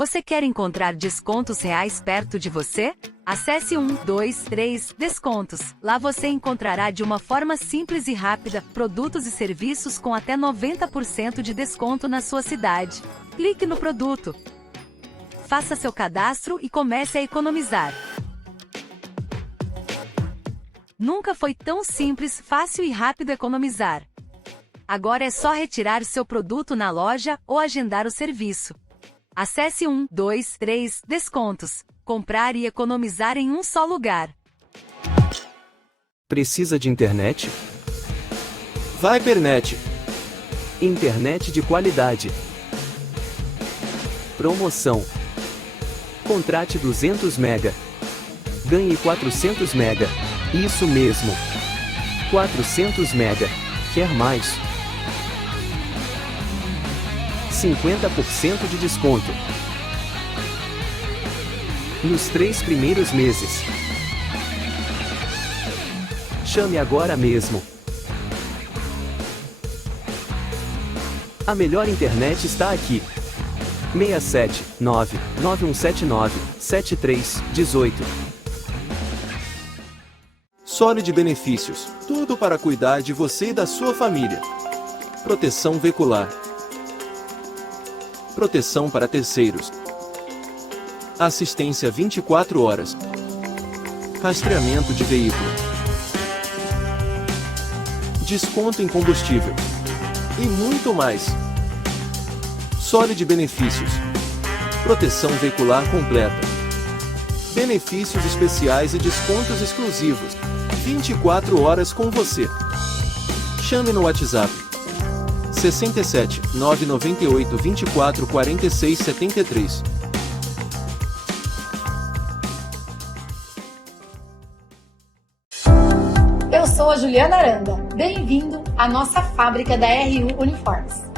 Você quer encontrar descontos reais perto de você? Acesse 123 Descontos. Lá você encontrará de uma forma simples e rápida produtos e serviços com até 90% de desconto na sua cidade. Clique no produto. Faça seu cadastro e comece a economizar. Nunca foi tão simples, fácil e rápido economizar. Agora é só retirar seu produto na loja ou agendar o serviço. Acesse 123 Descontos. Comprar e economizar em um só lugar. Precisa de internet? Vipernet. Internet de qualidade. Promoção. Contrate 200 MB. Ganhe 400 MB. Isso mesmo. 400 MB. Quer mais? 50% de desconto nos 3 primeiros meses. Chame agora mesmo. A melhor internet está aqui. 679-9179-7318. Solid Benefícios. Tudo para cuidar de você e da sua família. Proteção veicular. Proteção para terceiros. Assistência 24 horas. Rastreamento de veículo. Desconto em combustível. E muito mais. Solid Benefícios. Proteção veicular completa. Benefícios especiais e descontos exclusivos. 24 horas com você. Chame no WhatsApp 67 998 24 46 73. Eu sou a Juliana Aranda. Bem-vindo à nossa fábrica da RU Uniformes.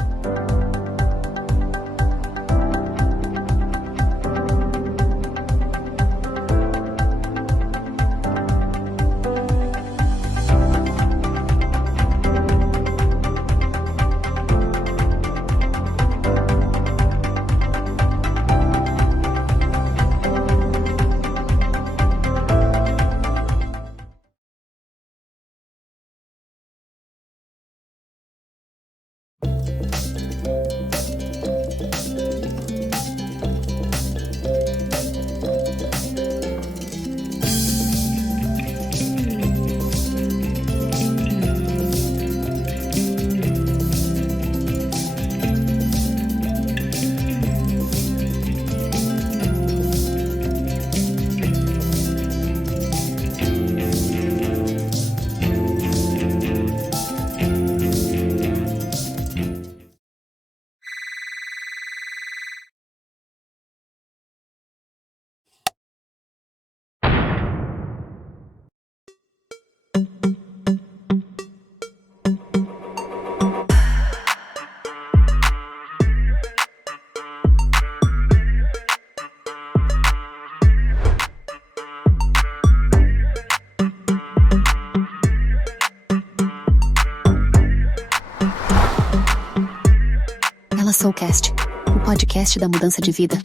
Soulcast, o podcast da mudança de vida.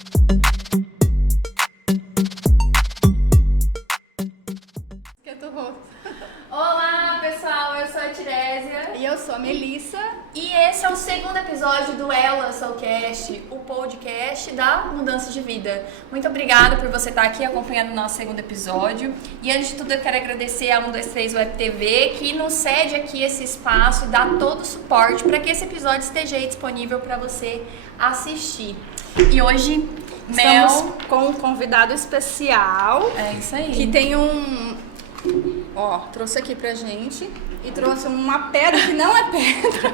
Olá pessoal, eu sou a Tirésia. E eu sou a Melissa. E esse é o segundo episódio do Ela Soulcast, o podcast da mudança de vida. Muito obrigada por você estar aqui acompanhando o nosso segundo episódio. E antes de tudo eu quero agradecer a 123 Web TV que nos cede aqui esse espaço e dá todo o suporte para que esse episódio esteja aí disponível para você assistir. E hoje estamos com um convidado especial. É isso aí. Que tem trouxe aqui pra gente e trouxe uma pedra que não é pedra.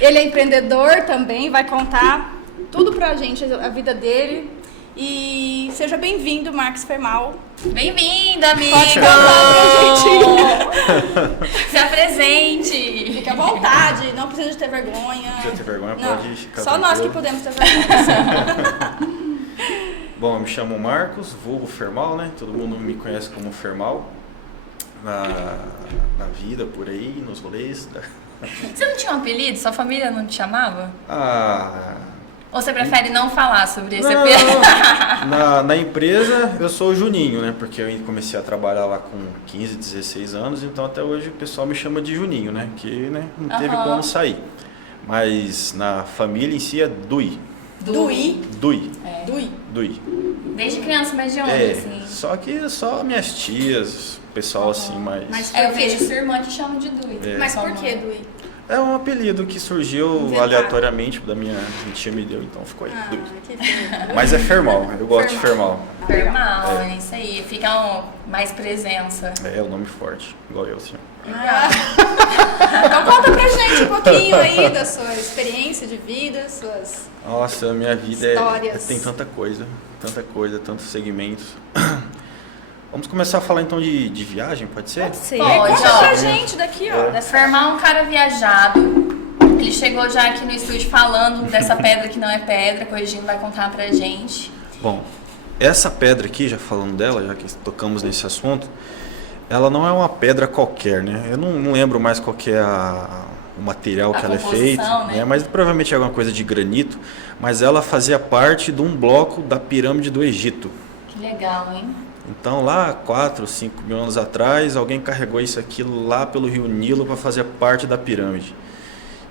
Ele é empreendedor também, vai contar tudo pra gente, a vida dele. E seja bem-vindo, Marcos Fermal. Bem-vindo, amigo! Pode contar pra gente. Se apresente! Fique à vontade, não precisa de ter vergonha. Não precisa ter vergonha, não, pode ficar só nós que podemos ter vergonha. Bom, eu me chamo Marcos, vulgo Fermal, né? Todo mundo me conhece como Fermal. Na vida, por aí, nos rolês. Você não tinha um apelido? Sua família não te chamava? Ou você prefere não falar sobre esse Não, EP? na empresa eu sou o Juninho, né? Porque eu comecei a trabalhar lá com 15, 16 anos, então até hoje o pessoal me chama de Juninho, né? Que né, não teve como sair. Mas na família em si é Dui. Dui. Dui. Dui. Dui. Desde criança, mas de onde, assim? Só que só minhas tias, pessoal assim, Mas Eu vejo sua irmã que chama de Dui. Mas por que Dui? É um apelido que surgiu Inventado. aleatoriamente da minha tia me deu, então ficou aí. Dui. Que feio. Mas é Fermal, eu gosto de Fermal. Fermal, é isso aí. Fica mais presença. É o nome forte, igual eu, assim. Então conta pra gente um pouquinho aí da sua experiência de vida, suas... Nossa, a minha vida Histórias. tem tanta coisa, tantos segmentos. Vamos começar a falar então de viagem, pode ser? Pode ser. Pode, Conta ó. pra gente daqui, ó. Dessa... Fermal é um cara viajado. Ele chegou já aqui no estúdio falando dessa pedra que não é pedra, que o Regino vai contar pra gente. Bom, essa pedra aqui, já falando dela, já que tocamos nesse assunto, ela não é uma pedra qualquer, né? Eu não lembro mais qual que é o material que ela é feita, né? Mas provavelmente é alguma coisa de granito, mas ela fazia parte de um bloco da pirâmide do Egito. Que legal, hein? Então lá 4, 5 mil anos atrás, alguém carregou isso aqui lá pelo rio Nilo para fazer parte da pirâmide.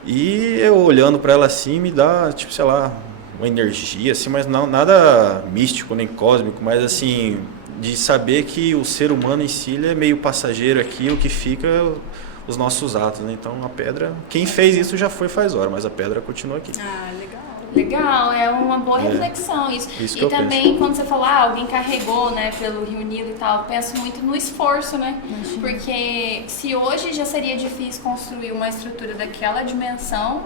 E eu olhando para ela assim me dá, tipo, sei lá, uma energia assim, mas não nada místico nem cósmico, mas assim, de saber que o ser humano em si ele é meio passageiro aqui, o que fica os nossos atos, né? Então a pedra, quem fez isso já foi faz hora, mas a pedra continua aqui. Ah, legal. Legal, é uma boa reflexão isso. Isso que E eu também quando você fala, alguém carregou, né, pelo Rio Nilo e tal, eu penso muito no esforço, né? Porque se hoje já seria difícil construir uma estrutura daquela dimensão,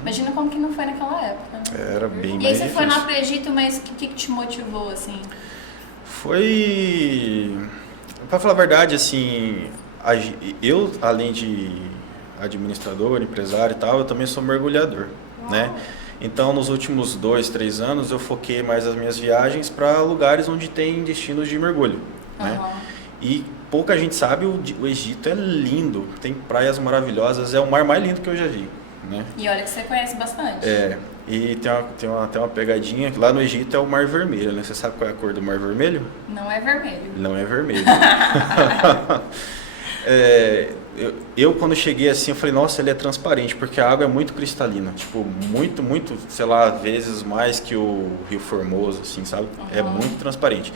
imagina como que não foi naquela época. Né? Era bem E aí mais você foi difícil. lá pro Egito, mas o que te motivou, assim? Foi, para falar a verdade, assim, eu além de administrador, empresário e tal, eu também sou mergulhador, né? Então, nos últimos 2, 3 anos, eu foquei mais as minhas viagens para lugares onde tem destinos de mergulho, né? E pouca gente sabe, o Egito é lindo, tem praias maravilhosas, é o mar mais lindo que eu já vi, né? E olha que você conhece bastante. E tem uma pegadinha, que lá no Egito é o Mar Vermelho, né? Você sabe qual é a cor do Mar Vermelho? Não é vermelho. Não é vermelho. Eu quando cheguei assim, eu falei, nossa, ele é transparente, porque a água é muito cristalina, tipo, muito, sei lá, vezes mais que o Rio Formoso, assim, sabe? É muito transparente.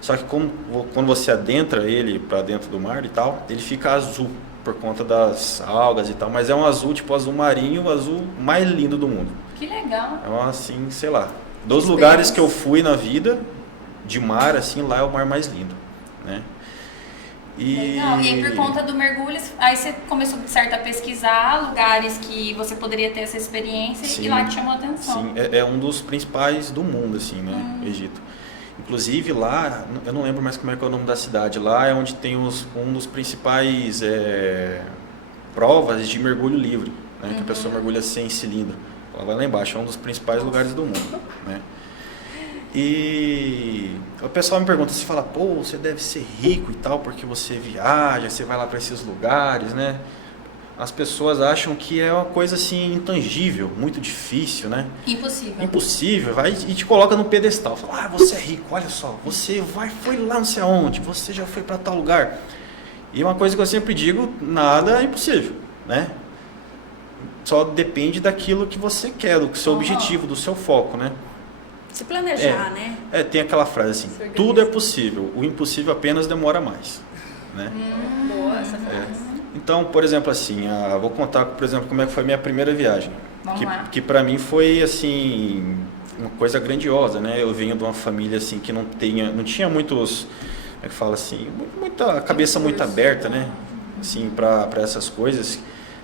Só que quando você adentra ele para dentro do mar e tal, ele fica azul, por conta das algas e tal, mas é um azul, tipo, azul marinho, o azul mais lindo do mundo. Que legal. É uma, assim, sei lá, dos lugares que eu fui na vida, de mar, assim, lá é o mar mais lindo, né? Legal. E aí, por conta do mergulho, aí você começou, de certo, a pesquisar lugares que você poderia ter essa experiência. Sim, e lá te chamou a atenção. Sim, é um dos principais do mundo, assim, né, Egito. Inclusive lá, eu não lembro mais como é que é o nome da cidade, lá é onde tem um dos principais provas de mergulho livre, né, que a pessoa mergulha sem cilindro. Ela vai lá embaixo, é um dos principais lugares do mundo, né. E o pessoal me pergunta, você fala, pô, você deve ser rico e tal, porque você viaja, você vai lá para esses lugares, né? As pessoas acham que é uma coisa assim intangível, muito difícil, né? Impossível. Impossível, vai e te coloca no pedestal, fala, você é rico, olha só, você foi lá não sei aonde, você já foi para tal lugar. E uma coisa que eu sempre digo, nada é impossível, né? Só depende daquilo que você quer, do seu objetivo, do seu foco, né? Se planejar, né? Tem aquela frase assim, tudo é possível, o impossível apenas demora mais, né? Boa essa frase. Então, por exemplo, assim, vou contar, por exemplo, como é que foi a minha primeira viagem. Vamos lá. Que pra mim foi, assim, uma coisa grandiosa, né? Eu venho de uma família, assim, que não tinha muitos, como é que fala assim, muita cabeça muito aberta, né? Assim, pra essas coisas.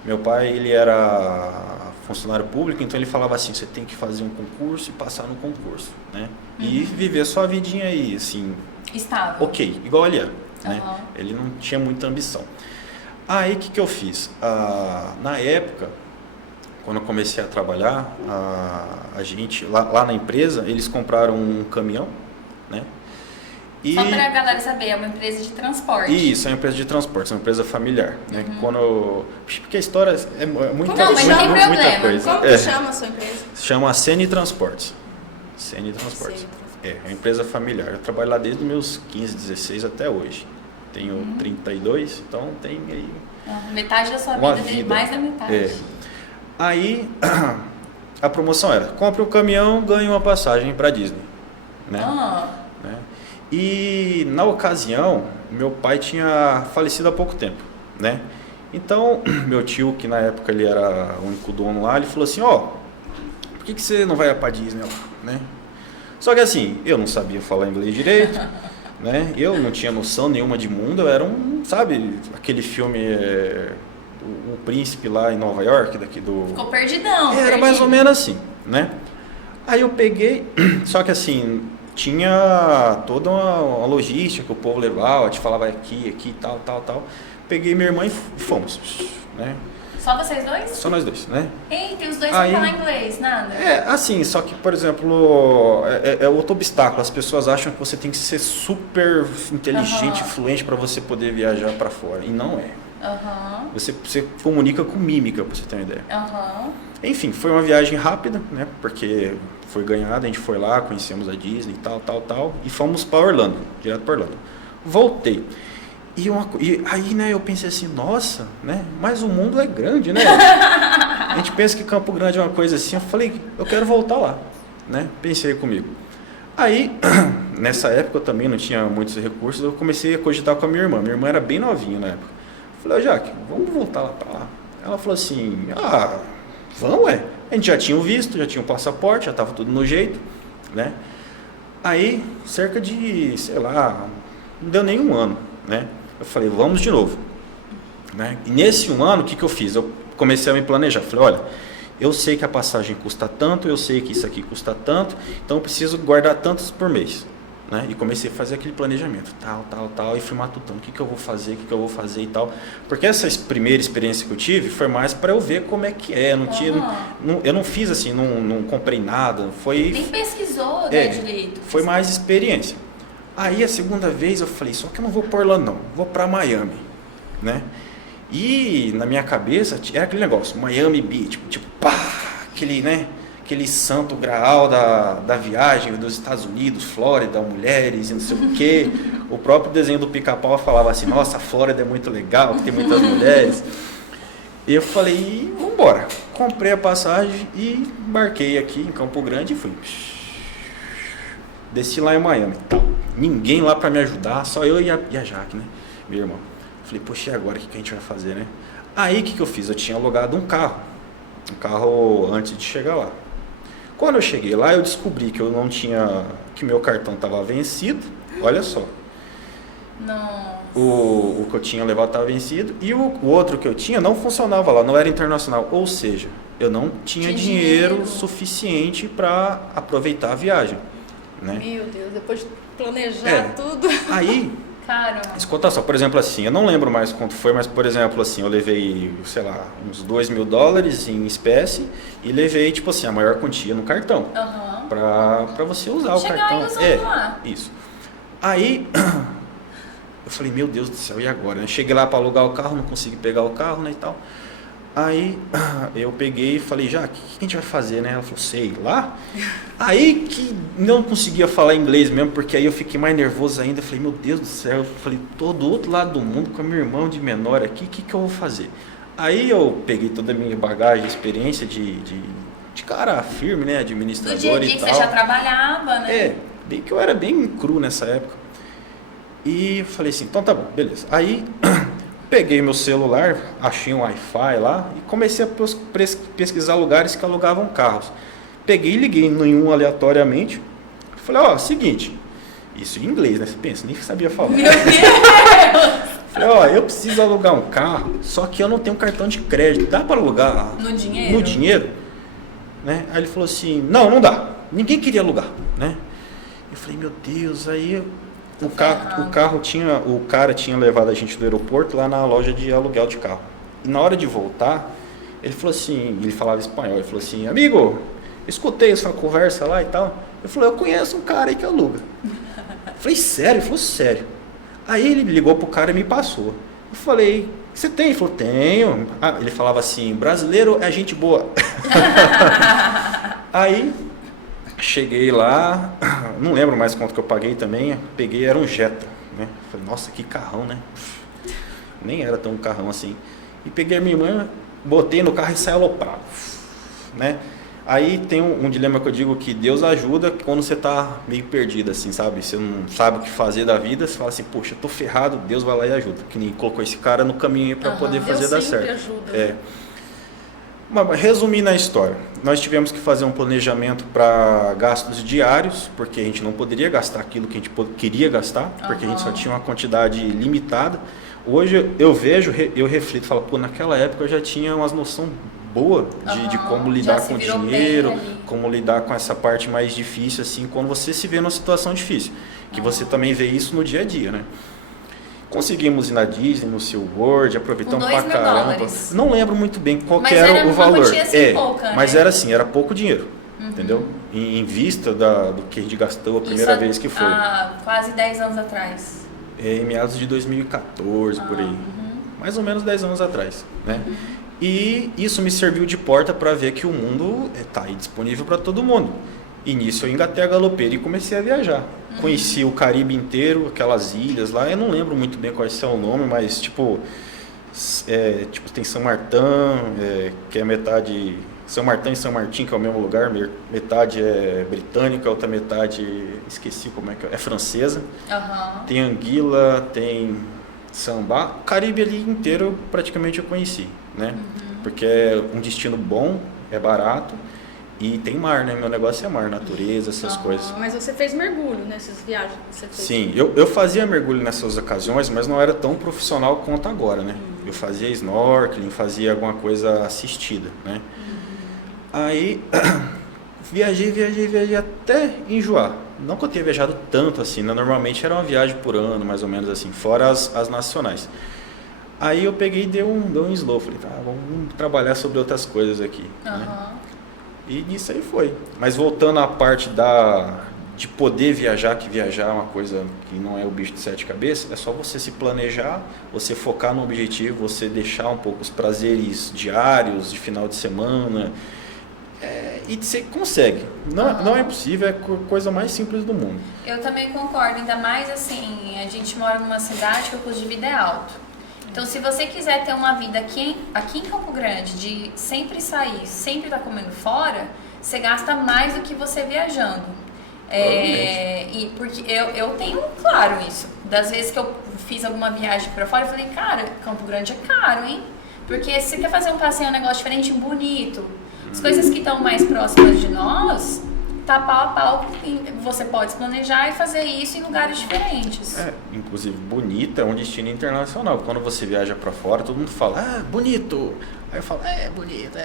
Meu pai, ele era funcionário público, então ele falava assim, você tem que fazer um concurso e passar no concurso, né? E viver sua vidinha aí, assim... Estável. Ok, igual ele era, né? Ele não tinha muita ambição. Aí, o que eu fiz? Na época, quando eu comecei a trabalhar, a gente, lá na empresa, eles compraram um caminhão, né? Só para a galera saber, é uma empresa de transporte. Isso, é uma empresa de transporte, é uma empresa familiar, né? Porque a história é muito, não, mas não tem muita problema. coisa. Como que chama a sua empresa? Se chama Seni Transportes. CN Transportes. CN É uma empresa familiar. Eu trabalho lá desde os meus 15, 16 até hoje. Tenho 32, então tem aí metade da sua uma vida, mais da metade. É. Aí a promoção era: compre um caminhão, ganhe uma passagem para Disney, né? Né? E na ocasião, meu pai tinha falecido há pouco tempo, né? Então, meu tio, que na época ele era o único dono lá, ele falou assim: ó, por que você não vai para Disney lá, né? Só que assim, eu não sabia falar inglês direito, né? Eu não tinha noção nenhuma de mundo, eu era sabe, aquele filme o Príncipe lá em Nova York, daqui do... Ficou perdidão. Era mais ou menos assim, né? Aí eu peguei, só que assim, tinha toda uma logística que o povo levava, te falava aqui, tal. Peguei minha irmã e fomos, né? Só vocês dois? Só nós dois, né? Eita, e os dois Aí, não falam inglês, nada? Assim, só que, por exemplo, é outro obstáculo. As pessoas acham que você tem que ser super inteligente, fluente para você poder viajar para fora. E não é. Você comunica com mímica, para você ter uma ideia. Enfim, foi uma viagem rápida, né? Porque foi ganhada, a gente foi lá, conhecemos a Disney e tal. E fomos para Orlando, direto para Orlando. Voltei. E aí, né, eu pensei assim, nossa, né, mas o mundo é grande, né? A gente pensa que Campo Grande é uma coisa assim, eu falei, eu quero voltar lá, né? Pensei comigo. Aí, nessa época eu também não tinha muitos recursos, eu comecei a cogitar com a minha irmã. Minha irmã era bem novinha na época. Eu falei, Jaque, vamos voltar lá para lá. Ela falou assim, vamos, A gente já tinha o visto, já tinha o passaporte, já estava tudo no jeito, né? Aí, cerca de, sei lá, não deu nem um ano, né? Eu falei, vamos de novo, né? E nesse um ano, o que eu fiz? Eu comecei a me planejar. Falei, olha, eu sei que a passagem custa tanto, eu sei que isso aqui custa tanto, então eu preciso guardar tantos por mês, né? E comecei a fazer aquele planejamento, tal, e fui matutando, o que eu vou fazer, e tal. Porque essa primeira experiência que eu tive foi mais para eu ver como é que é. Eu não fiz assim, não comprei nada. Nem pesquisou, né, direito. Foi mais experiência. Aí a segunda vez eu falei, só que eu não vou para Orlando não, vou para Miami, né? E na minha cabeça era aquele negócio, Miami Beach, tipo, aquele santo graal da viagem dos Estados Unidos, Flórida, mulheres e não sei o quê. O próprio desenho do Pica-Pau falava assim, nossa, a Flórida é muito legal, tem muitas mulheres. E eu falei, vamos embora. Comprei a passagem e embarquei aqui em Campo Grande e fui. Desci lá em Miami. Ninguém lá para me ajudar, só eu e a Jaque, né? Meu irmão. Falei, poxa, e agora o que a gente vai fazer, né? Aí o que eu fiz? Eu tinha alugado um carro antes de chegar lá. Quando eu cheguei lá, eu descobri que eu não tinha, que meu cartão estava vencido. Olha só. Nossa. O que eu tinha levado estava vencido e o outro que eu tinha não funcionava lá, não era internacional. Ou seja, eu não tinha dinheiro suficiente para aproveitar a viagem. Né? Meu Deus, depois de planejar tudo. Aí, escuta só, por exemplo assim, eu não lembro mais quanto foi, mas por exemplo assim, eu levei, sei lá, uns $2.000 em espécie e levei, tipo assim, a maior quantia no cartão. Pra você usar o cartão. Lá. Isso. Aí, eu falei, meu Deus do céu, e agora? Eu cheguei lá para alugar o carro, não consegui pegar o carro, né, e tal. Aí eu peguei e falei, o que a gente vai fazer, né? Ela falou, sei lá. Aí que não conseguia falar inglês mesmo, porque aí eu fiquei mais nervoso ainda. Eu falei, meu Deus do céu, eu falei, tô do outro lado do mundo com a minha irmã de menor aqui, o que eu vou fazer? Aí eu peguei toda a minha bagagem, experiência de cara firme, né? Administrador e tal. Do dia que você já trabalhava, né? Bem que eu era bem cru nessa época. E falei assim, então tá bom, beleza. Aí... peguei meu celular, achei um Wi-Fi lá e comecei a pesquisar lugares que alugavam carros. Peguei e liguei em um aleatoriamente. Falei, seguinte, isso em inglês, né? Você pensa, nem sabia falar. Meu Deus! Falei, eu preciso alugar um carro, só que eu não tenho cartão de crédito. Dá para alugar no dinheiro? No dinheiro? Né? Aí ele falou assim, não dá. Ninguém queria alugar, né? Eu falei, meu Deus, aí... O cara tinha levado a gente do aeroporto lá na loja de aluguel de carro. E na hora de voltar, ele falou assim, ele falava espanhol, ele falou assim, amigo, escutei a sua conversa lá e tal. Eu falei, eu conheço um cara aí que aluga. Eu falei, sério? Ele falou, sério. Aí ele ligou pro cara e me passou. Eu falei, você tem? Ele falou, tenho. Ele falava assim, brasileiro é gente boa. Aí cheguei lá, não lembro mais quanto que eu paguei também, peguei, era um Jetta, né? Falei, nossa, que carrão, né? Nem era tão carrão assim. E peguei a minha irmã, botei no carro e saí aloprado, né? Aí tem um dilema que eu digo que Deus ajuda quando você tá meio perdido, assim, sabe? Você não sabe o que fazer da vida, você fala assim, poxa, eu tô ferrado, Deus vai lá e ajuda. Que nem colocou esse cara no caminho para poder fazer dar certo. Ajuda. Mas, resumindo a história, nós tivemos que fazer um planejamento para gastos diários, porque a gente não poderia gastar aquilo que a gente queria gastar, porque a gente só tinha uma quantidade limitada. Hoje eu vejo, eu reflito, falo, pô, naquela época eu já tinha umas noção boa de como lidar com o dinheiro, como lidar com essa parte mais difícil, assim, quando você se vê numa situação difícil, que você também vê isso no dia a dia, né? Conseguimos ir na Disney, no SeaWorld, aproveitamos pra caramba. Não lembro muito bem qual que era o valor. Pouca, mas né? era assim, era pouco dinheiro, entendeu? Em vista do que a gente gastou a primeira vez que foi. Há quase 10 anos atrás. Em meados de 2014, por aí. Mais ou menos 10 anos atrás, né? E isso me serviu de porta para ver que o mundo está aí disponível para todo mundo. E nisso eu engatei a galopeira e comecei a viajar. Conheci o Caribe inteiro, aquelas ilhas lá. Eu não lembro muito bem quais são o nome, mas tipo tem São Martin, que é metade... São Martin e São Martin, que é o mesmo lugar. Metade é britânica, outra metade... Esqueci como é que é francesa. Tem Anguila, tem Sambá. O Caribe ali inteiro praticamente eu conheci, né? Porque é um destino bom, é barato. E tem mar, né? Meu negócio é mar, natureza, essas coisas. Mas você fez mergulho nessas viagens que você fez? Sim, eu fazia mergulho nessas ocasiões, mas não era tão profissional quanto agora, né? Eu fazia snorkeling, fazia alguma coisa assistida, né? Aí, viajei até enjoar. Não que eu tenha viajado tanto assim, né? Normalmente era uma viagem por ano, mais ou menos assim, fora as nacionais. Aí eu peguei e dei um slow, falei, tá, vamos trabalhar sobre outras coisas aqui, né? E nisso aí foi. Mas voltando à parte de poder viajar, que viajar é uma coisa que não é o bicho de 7 cabeças, é só você se planejar, você focar no objetivo, você deixar um pouco os prazeres diários, de final de semana, e você consegue. Não é impossível, é a coisa mais simples do mundo. Eu também concordo, ainda mais assim, a gente mora numa cidade que o custo de vida é alto. Então, se você quiser ter uma vida aqui em Campo Grande, de sempre sair, sempre estar comendo fora, você gasta mais do que você viajando. E porque eu tenho claro isso. Das vezes que eu fiz alguma viagem para fora, eu falei, cara, Campo Grande é caro, hein? Porque se você quer fazer um passeio, um negócio diferente, bonito, as coisas que estão mais próximas de nós, tá pau a pau, você pode se planejar e fazer isso em lugares diferentes. Inclusive, bonito é um destino internacional. Quando você viaja pra fora, todo mundo fala, bonito. Aí eu falo, bonito,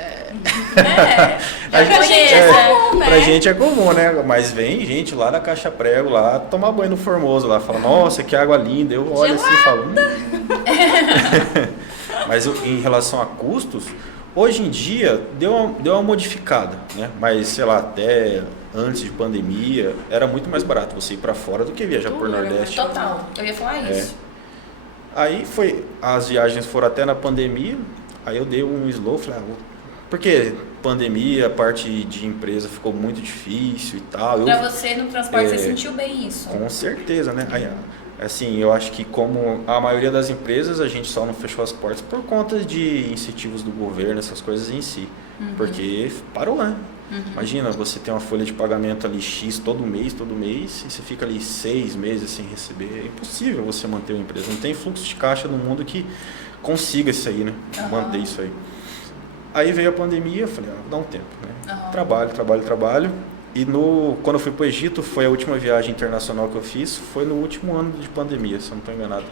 Pra gente é comum, né? Mas vem gente lá da Caixa Prego, lá, tomar banho no Formoso, lá, fala, nossa, que água linda. Eu olho assim e falo, Mas em relação a custos, hoje em dia deu uma modificada, né? Mas, sei lá, até antes de pandemia, era muito mais barato você ir para fora do que viajar por Nordeste. Total, eu ia falar isso. Aí as viagens foram até na pandemia, aí eu dei um slow, falei, porque pandemia, a parte de empresa ficou muito difícil e tal. Pra você no transporte, você sentiu bem isso? Com certeza, né? Aí, assim, eu acho que como a maioria das empresas, a gente só não fechou as portas por conta de incentivos do governo, essas coisas em si. Porque parou, né? Imagina, você tem uma folha de pagamento ali X todo mês, e você fica ali 6 meses sem receber. É impossível você manter uma empresa. Não tem fluxo de caixa no mundo que consiga isso aí, né? Manter isso aí. Aí veio a pandemia, eu falei, vou dar um tempo, né? Trabalho. E quando eu fui para o Egito, foi a última viagem internacional que eu fiz, foi no último ano de pandemia, se eu não estou enganado.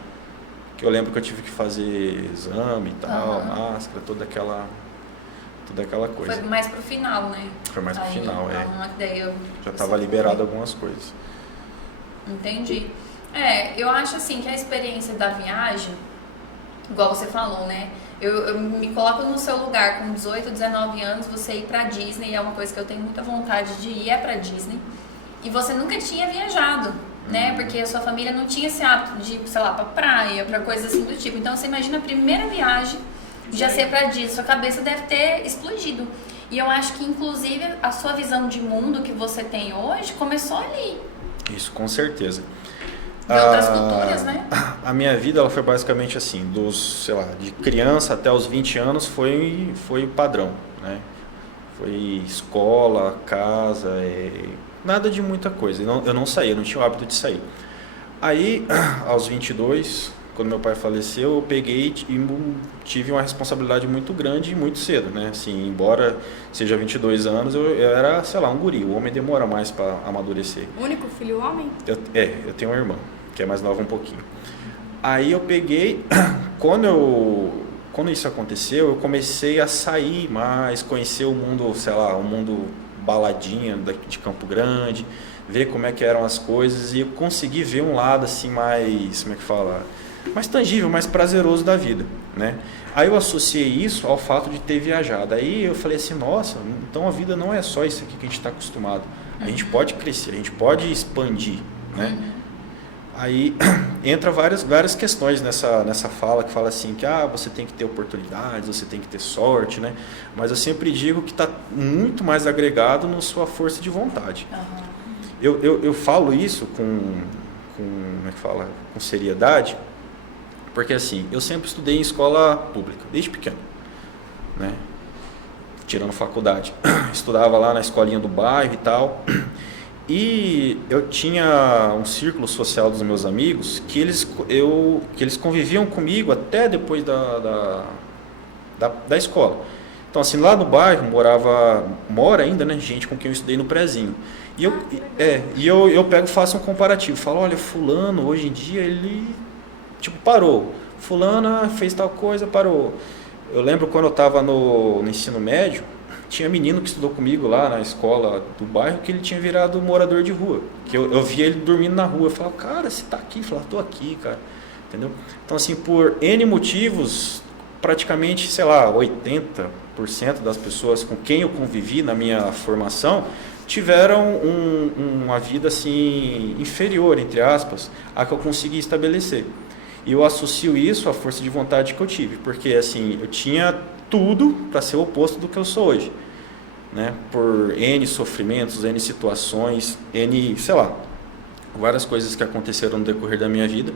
Que eu lembro que eu tive que fazer exame e tal, máscara, toda aquela coisa. Foi mais pro final, né? Foi mais pro final, já estava liberado algumas coisas. Entendi. Eu acho assim que a experiência da viagem, igual você falou, né? Eu me coloco no seu lugar com 18, 19 anos, você ir pra Disney, é uma coisa que eu tenho muita vontade de ir, pra Disney. E você nunca tinha viajado, né? Porque a sua família não tinha esse hábito de ir, sei lá, pra praia, pra coisas assim do tipo. Então você imagina a primeira viagem, já ser pra Disney, sua cabeça deve ter explodido. E eu acho que, inclusive, a sua visão de mundo que você tem hoje começou ali. Isso, com certeza. De outras culturas, né? A minha vida ela foi basicamente assim, sei lá, de criança até os 20 anos foi padrão, né? Foi escola, casa, nada de muita coisa. Eu não saía, eu não tinha o hábito de sair. Aí, aos 22, quando meu pai faleceu, eu peguei e tive uma responsabilidade muito grande e muito cedo, né? Assim, embora seja 22 anos, eu era, sei lá, um guri. O homem demora mais para amadurecer. O único filho homem? Eu tenho uma irmã, que é mais nova um pouquinho. Aí eu peguei, quando isso aconteceu, eu comecei a sair mais, conhecer o mundo, sei lá, o mundo baladinha de Campo Grande, ver como é que eram as coisas, e eu consegui ver um lado assim mais, como é que fala, mais tangível, mais prazeroso da vida, né? Aí eu associei isso ao fato de ter viajado. Aí eu falei assim, nossa, então a vida não é só isso aqui que a gente está acostumado. A gente pode crescer, a gente pode expandir, né? Aí entra várias questões nessa fala, que fala assim, que você tem que ter oportunidades, você tem que ter sorte, né? Mas eu sempre digo que está muito mais agregado na sua força de vontade. Eu falo isso como é que fala? Com seriedade, porque assim, eu sempre estudei em escola pública, desde pequeno, né? Tirando faculdade. Estudava lá na escolinha do bairro e tal. E eu tinha um círculo social dos meus amigos que eles conviviam comigo até depois da escola. Então, assim, lá no bairro mora ainda, né, gente com quem eu estudei no prézinho. E eu pego e faço um comparativo. Falo, olha, fulano, hoje em dia, ele, parou. Fulana fez tal coisa, parou. Eu lembro quando eu estava no ensino médio, tinha menino que estudou comigo lá na escola do bairro que ele tinha virado morador de rua. Que eu via ele dormindo na rua. Eu falava, cara, você tá aqui? Eu falava, tô aqui, cara. Entendeu? Então, assim, por N motivos, praticamente, sei lá, 80% das pessoas com quem eu convivi na minha formação tiveram uma vida, assim, inferior, entre aspas, à que eu consegui estabelecer. E eu associo isso à força de vontade que eu tive. Porque, assim, eu tinha tudo para ser o oposto do que eu sou hoje, né? Por N sofrimentos, N situações, sei lá, várias coisas que aconteceram no decorrer da minha vida.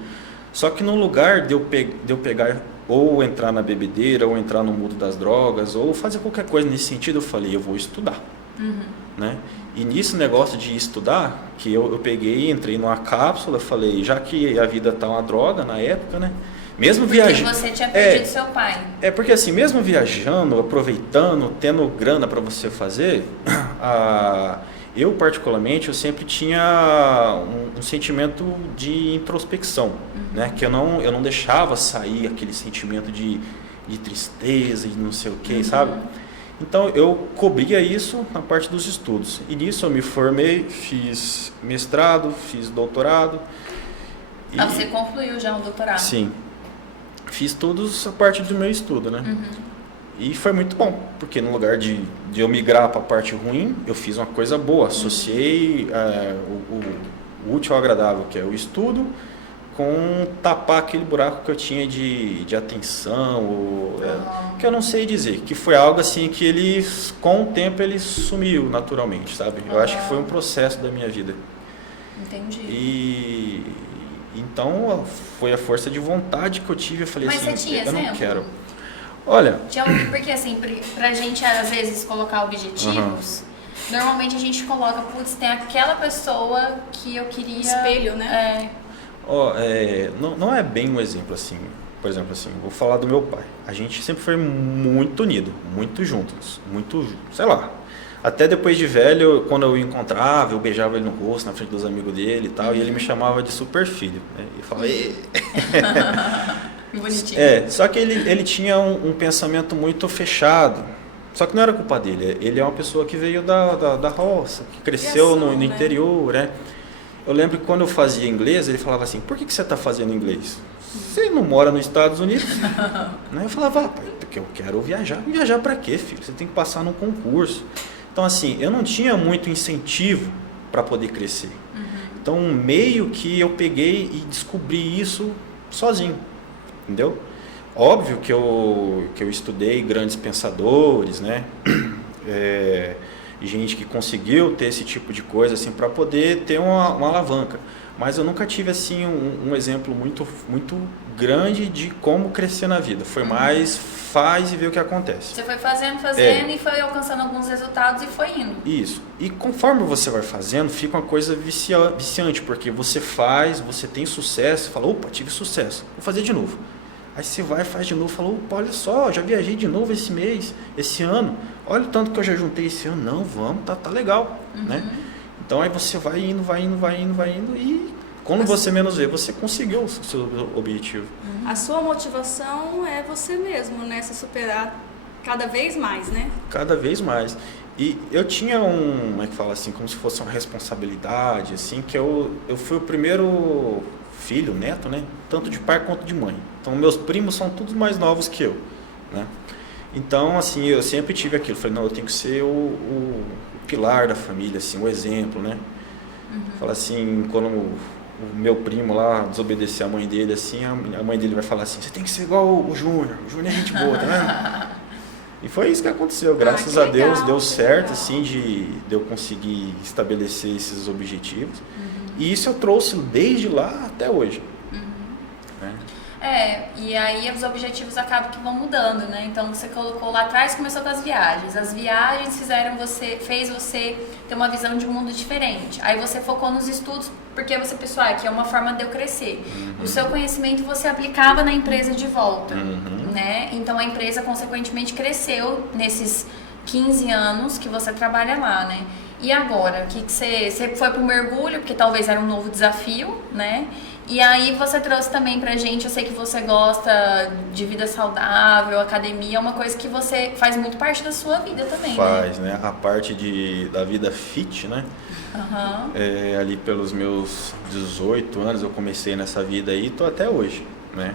Só que no lugar de eu pegar ou entrar na bebedeira, ou entrar no mundo das drogas, ou fazer qualquer coisa nesse sentido, eu falei, eu vou estudar, né? E nisso negócio de estudar, que eu peguei, entrei numa cápsula, falei, já que a vida tá uma droga na época, né? Mesmo viajando. Porque você tinha perdido seu pai. Porque assim, mesmo viajando, aproveitando, tendo grana para você fazer, eu particularmente, eu sempre tinha um sentimento de introspecção, né? Que eu não deixava sair aquele sentimento de tristeza e não sei o que, sabe? Então eu cobria isso na parte dos estudos. E nisso eu me formei, fiz mestrado, fiz doutorado. Você concluiu já o doutorado? Sim. Fiz todos a parte do meu estudo, né? E foi muito bom, porque no lugar de eu migrar para a parte ruim, eu fiz uma coisa boa, associei o útil ao agradável, que é o estudo, com tapar aquele buraco que eu tinha de atenção, que eu não sei dizer, que foi algo assim que com o tempo ele sumiu naturalmente, sabe? Eu acho que foi um processo da minha vida. Entendi. Então, foi a força de vontade que eu tive. Eu falei, mas assim, você tinha eu exemplo? não quero. Olha... Porque assim, pra gente às vezes colocar objetivos, normalmente a gente coloca, tem aquela pessoa que eu queria... Espelho, né? Não é bem um exemplo assim. Por exemplo, assim, vou falar do meu pai. A gente sempre foi muito unido, muito juntos, muito, sei lá... Até depois de velho, quando eu o encontrava, eu beijava ele no rosto, na frente dos amigos dele e tal, e ele me chamava de super filho, né? E falava... Bonitinho. Só que ele tinha um pensamento muito fechado. Só que não era culpa dele. Ele é uma pessoa que veio da roça, que cresceu no interior, né? Eu lembro que quando eu fazia inglês, ele falava assim, por que você está fazendo inglês? Você não mora nos Estados Unidos? Eu falava, pai, porque eu quero viajar. Viajar para quê, filho? Você tem que passar num concurso. Então, assim, eu não tinha muito incentivo para poder crescer. Então, meio que eu peguei e descobri isso sozinho, entendeu? Óbvio que eu estudei grandes pensadores, né? gente que conseguiu ter esse tipo de coisa assim para poder ter uma alavanca. Mas eu nunca tive assim um exemplo muito grande de como crescer na vida. Foi mais faz e vê o que acontece. Você foi fazendo e foi alcançando alguns resultados e foi indo. Isso. E conforme você vai fazendo, fica uma coisa viciante, porque você faz, você tem sucesso, fala, opa, tive sucesso, vou fazer de novo. Aí você vai e faz de novo, fala, opa, olha só, já viajei de novo esse mês, esse ano, olha o tanto que eu já juntei esse ano. Não, vamos, tá legal, né? Então aí você vai indo e quando você menos vê, você conseguiu o seu objetivo. A sua motivação é você mesmo, né? Se superar cada vez mais, né? Cada vez mais. E eu tinha como é que fala assim, como se fosse uma responsabilidade, assim, que eu fui o primeiro filho, neto, né? Tanto de pai quanto de mãe. Então meus primos são todos mais novos que eu, né? Então, assim, eu sempre tive aquilo. Falei, não, eu tenho que ser o pilar da família, assim, o exemplo, né? Fala assim, quando o meu primo lá desobedecer a mãe dele, assim, a mãe dele vai falar assim, você tem que ser igual o Júnior é gente boa, tá vendo? E foi isso que aconteceu, graças a Deus, deu certo, assim, de eu conseguir estabelecer esses objetivos. E isso eu trouxe desde lá até hoje. E aí os objetivos acabam que vão mudando, né? Então você colocou lá atrás, começou com as viagens. As viagens fez você ter uma visão de um mundo diferente. Aí você focou nos estudos, porque você pensou, que é uma forma de eu crescer. O seu conhecimento você aplicava na empresa de volta, né? Então a empresa consequentemente cresceu nesses 15 anos que você trabalha lá, né? E agora, que você foi pro mergulho, porque talvez era um novo desafio, né? E aí você trouxe também pra gente, eu sei que você gosta de vida saudável, academia, é uma coisa que você faz muito parte da sua vida também, Faz, né? A parte da vida fit, né? Ali pelos meus 18 anos eu comecei nessa vida aí e tô até hoje, né?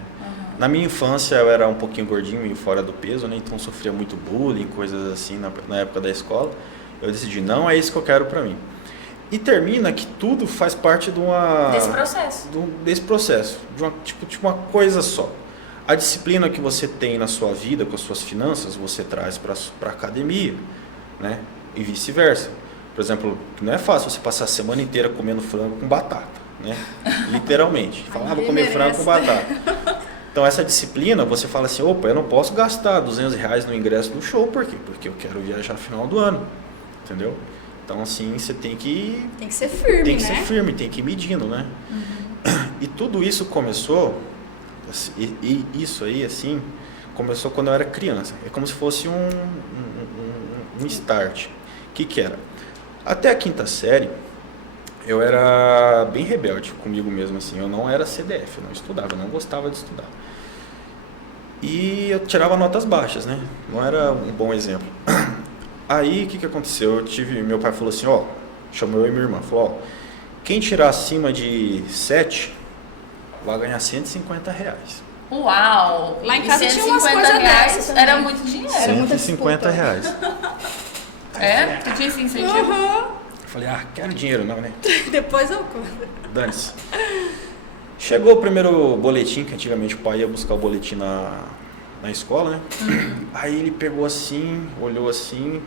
Na minha infância eu era um pouquinho gordinho e fora do peso, né? Então sofria muito bullying, coisas assim na época da escola. Eu decidi, não é isso que eu quero pra mim. E termina que tudo faz parte desse processo, de uma coisa só. A disciplina que você tem na sua vida, com as suas finanças, você traz para a academia, né? E vice-versa. Por exemplo, não é fácil você passar a semana inteira comendo frango com batata, né? Literalmente. Falava comer frango com batata. Então essa disciplina, você fala assim, opa, eu não posso gastar R$200 no ingresso do show, por quê? Porque eu quero viajar no final do ano, entendeu? Então, assim, você tem que ser firme, tem que ser firme, tem que ir medindo, né? E tudo isso começou, e isso aí, assim, começou quando eu era criança. É como se fosse um start. O que era? Até a 5ª série, eu era bem rebelde comigo mesmo, assim. Eu não era CDF, eu não estudava, eu não gostava de estudar. E eu tirava notas baixas, né? Não era um bom exemplo. Aí, o que aconteceu? Meu pai falou assim, chamou eu e minha irmã, falou, quem tirar acima de 7 vai ganhar R$150. Uau! Lá em casa tinha umas coisas dessas também. Era muito dinheiro. R$150. Tu tinha esse incentivo? Eu falei, quero dinheiro não, né? Depois eu conto. Dane-se. Chegou o primeiro boletim, que antigamente o pai ia buscar o boletim na escola, né? Aí ele pegou assim, olhou assim,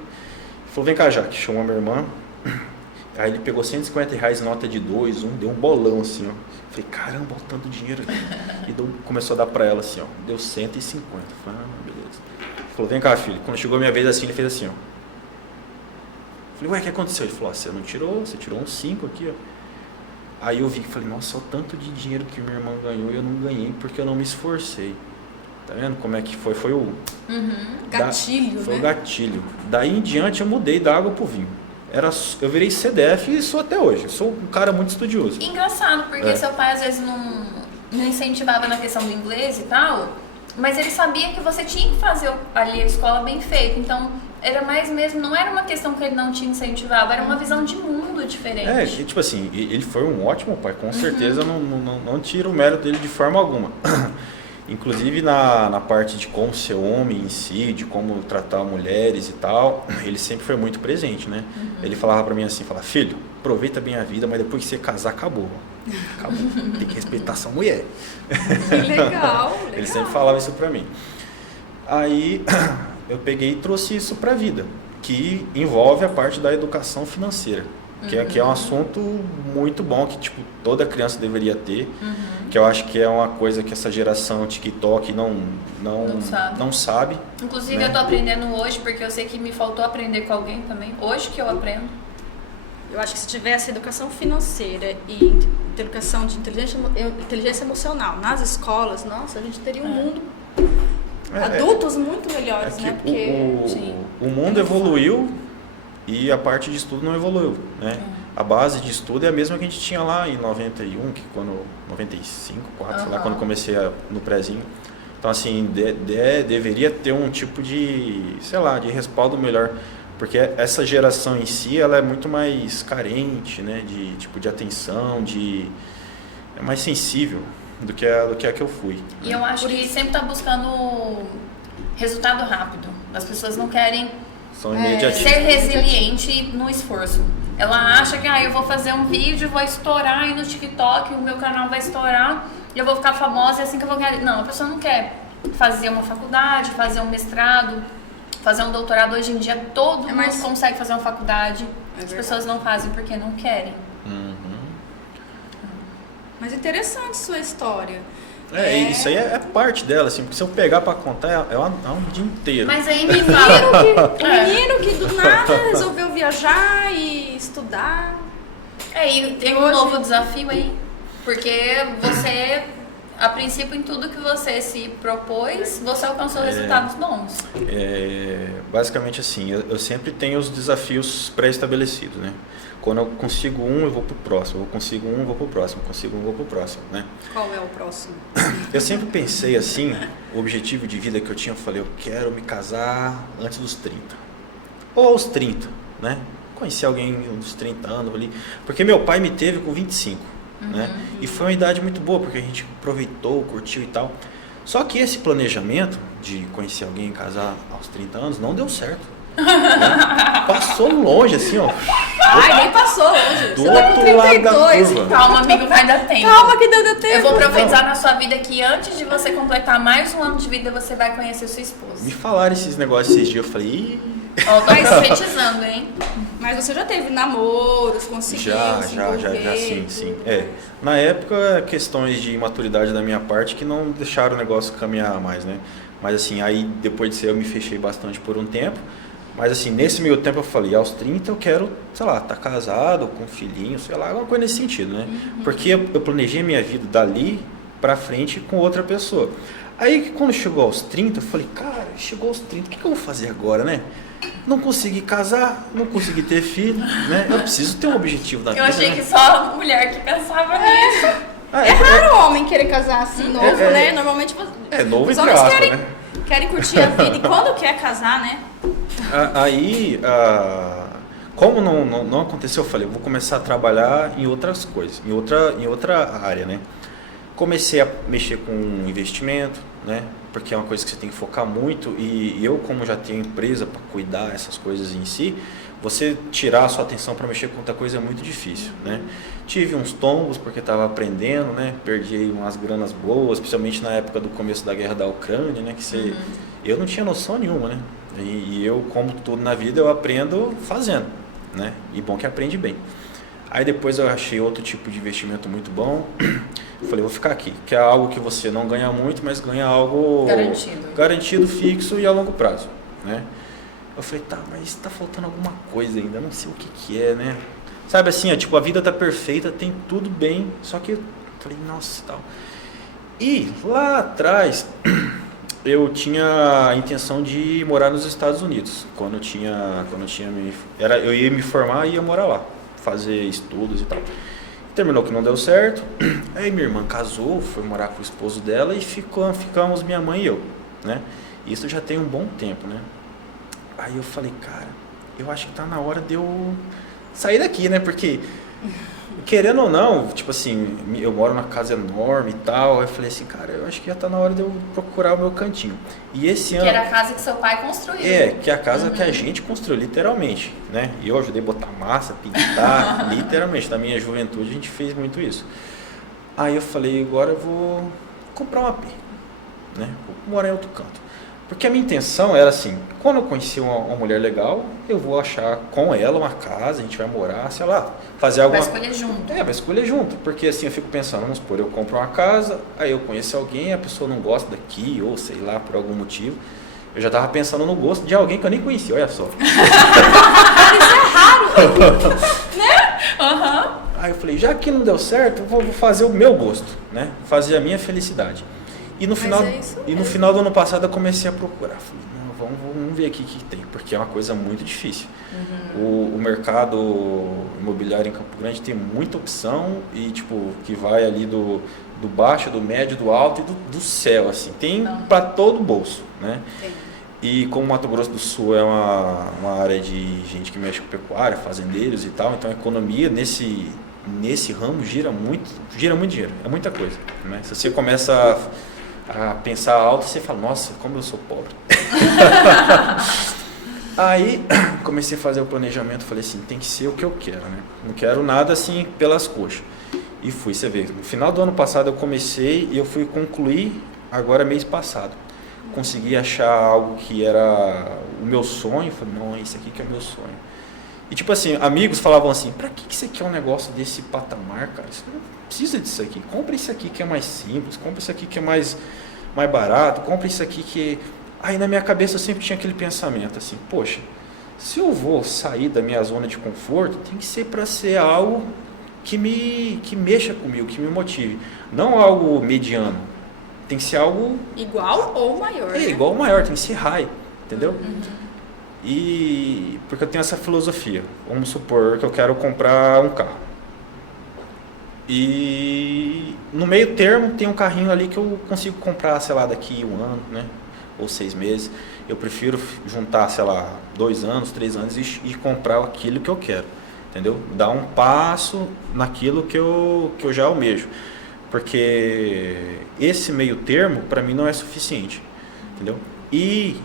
falou, vem cá, Jaque, chamou a minha irmã. Aí ele pegou R$150, nota de 2, deu um bolão assim, ó. Falei, caramba, olha tanto dinheiro aqui. E começou a dar pra ela assim, ó. Deu 150. Falei, beleza. Falou, vem cá, filho. Quando chegou a minha vez assim, ele fez assim, ó. Falei, ué, o que aconteceu? Ele falou, você não tirou, você tirou uns 5 aqui, ó. Aí eu vi, falei, nossa, olha o tanto de dinheiro que minha irmã ganhou e eu não ganhei porque eu não me esforcei. Tá vendo como é que foi? Foi o... gatilho, Foi né? o gatilho. Daí em diante eu mudei da água pro vinho. Eu virei CDF e sou até hoje. Eu sou um cara muito estudioso. Engraçado, porque seu pai às vezes não incentivava na questão do inglês e tal, mas ele sabia que você tinha que fazer ali a escola bem feita. Então, era mais mesmo, não era uma questão que ele não te incentivava, era uma visão de mundo diferente. Tipo assim, ele foi um ótimo pai. Com certeza não tira o mérito dele de forma alguma. Inclusive na parte de como ser homem em si, de como tratar mulheres e tal, ele sempre foi muito presente, né? Ele falava pra mim assim, filho, aproveita bem a vida, mas depois que você casar, acabou. Tem que respeitar sua mulher. Legal. Ele sempre falava isso pra mim. Aí eu peguei e trouxe isso pra vida. que envolve a parte da educação financeira, que é um assunto muito bom, que tipo, toda criança deveria ter, que eu acho que é uma coisa que essa geração TikTok não sabe. Inclusive, né? eu tô aprendendo hoje, porque eu sei que me faltou aprender com alguém também. Hoje que eu aprendo. Eu acho que se tivesse educação financeira e educação de inteligência emocional nas escolas, nossa, a gente teria um mundo, adultos muito melhores, né? Porque o mundo evoluiu e a parte de estudo não evoluiu, né? A base de estudo é a mesma que a gente tinha lá em 91, que quando 95, 4, sei lá, quando comecei no prézinho. Então, assim, deveria ter um tipo de, sei lá, de respaldo melhor. Porque essa geração em si, ela é muito mais carente, né, de tipo de atenção, é mais sensível do que a que eu fui. E eu acho que sempre tá buscando resultado rápido. As pessoas não querem ser resiliente no esforço. Ela acha que eu vou fazer um vídeo, vou estourar aí no TikTok, o meu canal vai estourar e eu vou ficar famosa, é assim que eu vou ganhar. Não, a pessoa não quer fazer uma faculdade, fazer um mestrado, fazer um doutorado. Hoje em dia todo mundo consegue fazer uma faculdade. As pessoas não fazem porque não querem. Mas interessante sua história. Isso aí é parte dela, assim, porque se eu pegar pra contar, é um dia inteiro. Mas aí me fala. O menino que do nada resolveu viajar e estudar. E tem um novo desafio aí. Porque você, a princípio, em tudo que você se propôs, você alcançou resultados bons. Basicamente assim, eu sempre tenho os desafios pré-estabelecidos, né? Quando eu consigo um, eu vou pro próximo. Eu consigo um, eu vou pro próximo. Eu consigo um, eu vou pro próximo, né? Qual é o próximo? Eu sempre pensei assim, o objetivo de vida que eu tinha, eu falei, eu quero me casar antes dos 30. Ou aos 30, né? Conheci alguém uns 30 anos ali. Porque meu pai me teve com 25, né? E foi uma idade muito boa, porque a gente aproveitou, curtiu e tal. Só que esse planejamento de conhecer alguém e casar aos 30 anos não deu certo. Né? Passou longe, assim, ó. Nem passou longe. Do Você tá com outro lado da 32. curva. Calma, amigo, vai dar tempo. Calma que deu tempo. Eu vou profetizar na sua vida que antes de você completar mais um ano de vida, você vai conhecer sua esposa. Me falaram esses negócios esses dias, eu falei, Tô profetizando, hein? Mas você já teve namoros, conseguiu se envolver? Já, sim. Na época, questões de imaturidade da minha parte que não deixaram o negócio caminhar mais, né? Mas assim, aí depois disso eu me fechei bastante por um tempo. Mas assim, nesse meio tempo eu falei, aos 30 eu quero, sei lá, estar casado, com um filhinho, sei lá, alguma coisa nesse sentido, né? Porque eu planejei minha vida dali pra frente com outra pessoa. Aí quando chegou aos 30, eu falei, cara, chegou aos 30, o que eu vou fazer agora, né? Não consegui casar, não consegui ter filho, né? Eu preciso ter um objetivo da vida. Eu achei né? que só a mulher que pensava nisso. É raro o homem querer casar assim, novo, né? Normalmente novo os entre homens aspas, né? querem curtir a vida e quando quer casar, né? Aí, como não aconteceu, eu falei, eu vou começar a trabalhar em outras coisas, em outra área, né? Comecei a mexer com investimento, né? Porque é uma coisa que você tem que focar muito e eu, como já tenho empresa para cuidar essas coisas em si, você tirar a sua atenção para mexer com outra coisa é muito difícil, né? Tive uns tombos porque estava aprendendo, né? Perdi umas granas boas, principalmente na época do começo da guerra da Ucrânia, né? Que eu não tinha noção nenhuma, né? E eu, como tudo na vida, eu aprendo fazendo, né? E bom que aprende bem. Aí depois eu achei outro tipo de investimento muito bom. Eu falei, vou ficar aqui, que é algo que você não ganha muito, mas ganha algo garantido, fixo e a longo prazo, né? Eu falei, tá, mas tá faltando alguma coisa ainda, não sei o que é, né? Sabe assim, tipo, a vida tá perfeita, tem tudo bem, só que eu falei, nossa, tal. E lá atrás, eu tinha a intenção de morar nos Estados Unidos. Eu ia me formar e ia morar lá, fazer estudos e tal. Terminou que não deu certo, aí minha irmã casou, foi morar com o esposo dela e ficamos minha mãe e eu, né? Isso já tem um bom tempo, né? Aí eu falei, cara, eu acho que tá na hora de eu sair daqui, né? Porque, querendo ou não, tipo assim, eu moro numa casa enorme e tal. Aí eu falei assim, cara, eu acho que já tá na hora de eu procurar o meu cantinho. E esse ano... Que era a casa que seu pai construiu. Que é a casa que a gente construiu, literalmente, né? E eu ajudei a botar massa, pintar, literalmente. Na minha juventude a gente fez muito isso. Aí eu falei, agora eu vou comprar um AP, né? Vou morar em outro canto. Porque a minha intenção era assim, quando eu conheci uma mulher legal, eu vou achar com ela uma casa, a gente vai morar, sei lá, fazer alguma... Vai escolher junto. Vai escolher junto, porque assim eu fico pensando, vamos supor, eu compro uma casa, aí eu conheço alguém, a pessoa não gosta daqui, ou sei lá, por algum motivo, eu já tava pensando no gosto de alguém que eu nem conhecia, olha só. Isso é raro, né? Aham. Aí eu falei, já que não deu certo, eu vou fazer o meu gosto, né? Fazer a minha felicidade. E no final, é isso no mesmo. final do ano passado eu comecei a procurar. Falei, não, vamos ver aqui o que tem, porque é uma coisa muito difícil. O mercado imobiliário em Campo Grande tem muita opção e tipo, que vai ali do baixo, do médio, do alto e do céu, assim. Tem para todo o bolso, né? E como Mato Grosso do Sul é uma área de gente que mexe com pecuária, fazendeiros e tal, então a economia nesse ramo gira muito dinheiro, é muita coisa, né? Se você começa a pensar alto, você fala, nossa, como eu sou pobre. Aí comecei a fazer o planejamento, falei assim, tem que ser o que eu quero, né? Não quero nada assim pelas coxas. E fui, você vê, no final do ano passado eu comecei e eu fui concluir agora mês passado. Consegui achar algo que era o meu sonho, falei, não, isso aqui que é o meu sonho. E tipo assim, amigos falavam assim, pra que você quer um negócio desse patamar, cara? Você não precisa disso aqui, compra isso aqui que é mais simples, compra isso aqui que é mais barato, compra isso aqui que... Aí na minha cabeça eu sempre tinha aquele pensamento assim, poxa, se eu vou sair da minha zona de conforto, tem que ser para ser algo que mexa comigo, que me motive. Não algo mediano, tem que ser algo... Igual ou maior, né? Igual ou maior, tem que ser high, entendeu? E porque eu tenho essa filosofia, vamos supor que eu quero comprar um carro. E no meio termo tem um carrinho ali que eu consigo comprar, sei lá, daqui 1 ano, né? Ou 6 meses. Eu prefiro juntar, sei lá, 2 anos, 3 anos e comprar aquilo que eu quero, entendeu? Dar um passo naquilo que eu já almejo. Porque esse meio termo, para mim, não é suficiente, entendeu? E,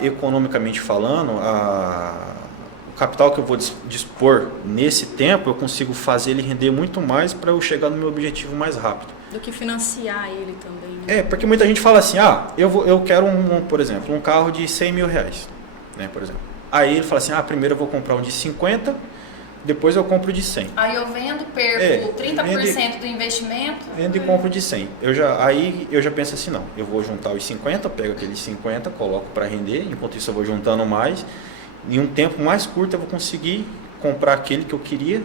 economicamente falando, o capital que eu vou dispor nesse tempo, eu consigo fazer ele render muito mais para eu chegar no meu objetivo mais rápido. Do que financiar ele também, né? Porque muita gente fala assim, eu quero, por exemplo, um carro de 100 mil reais, né, por exemplo. Aí ele fala assim, primeiro eu vou comprar um de 50, depois eu compro de 100. Aí eu vendo, perco 30% do investimento. Vendo e compro de 100. Aí eu já penso assim, não, eu vou juntar os 50, pego aqueles 50, coloco para render, enquanto isso eu vou juntando mais. Em um tempo mais curto eu vou conseguir comprar aquele que eu queria,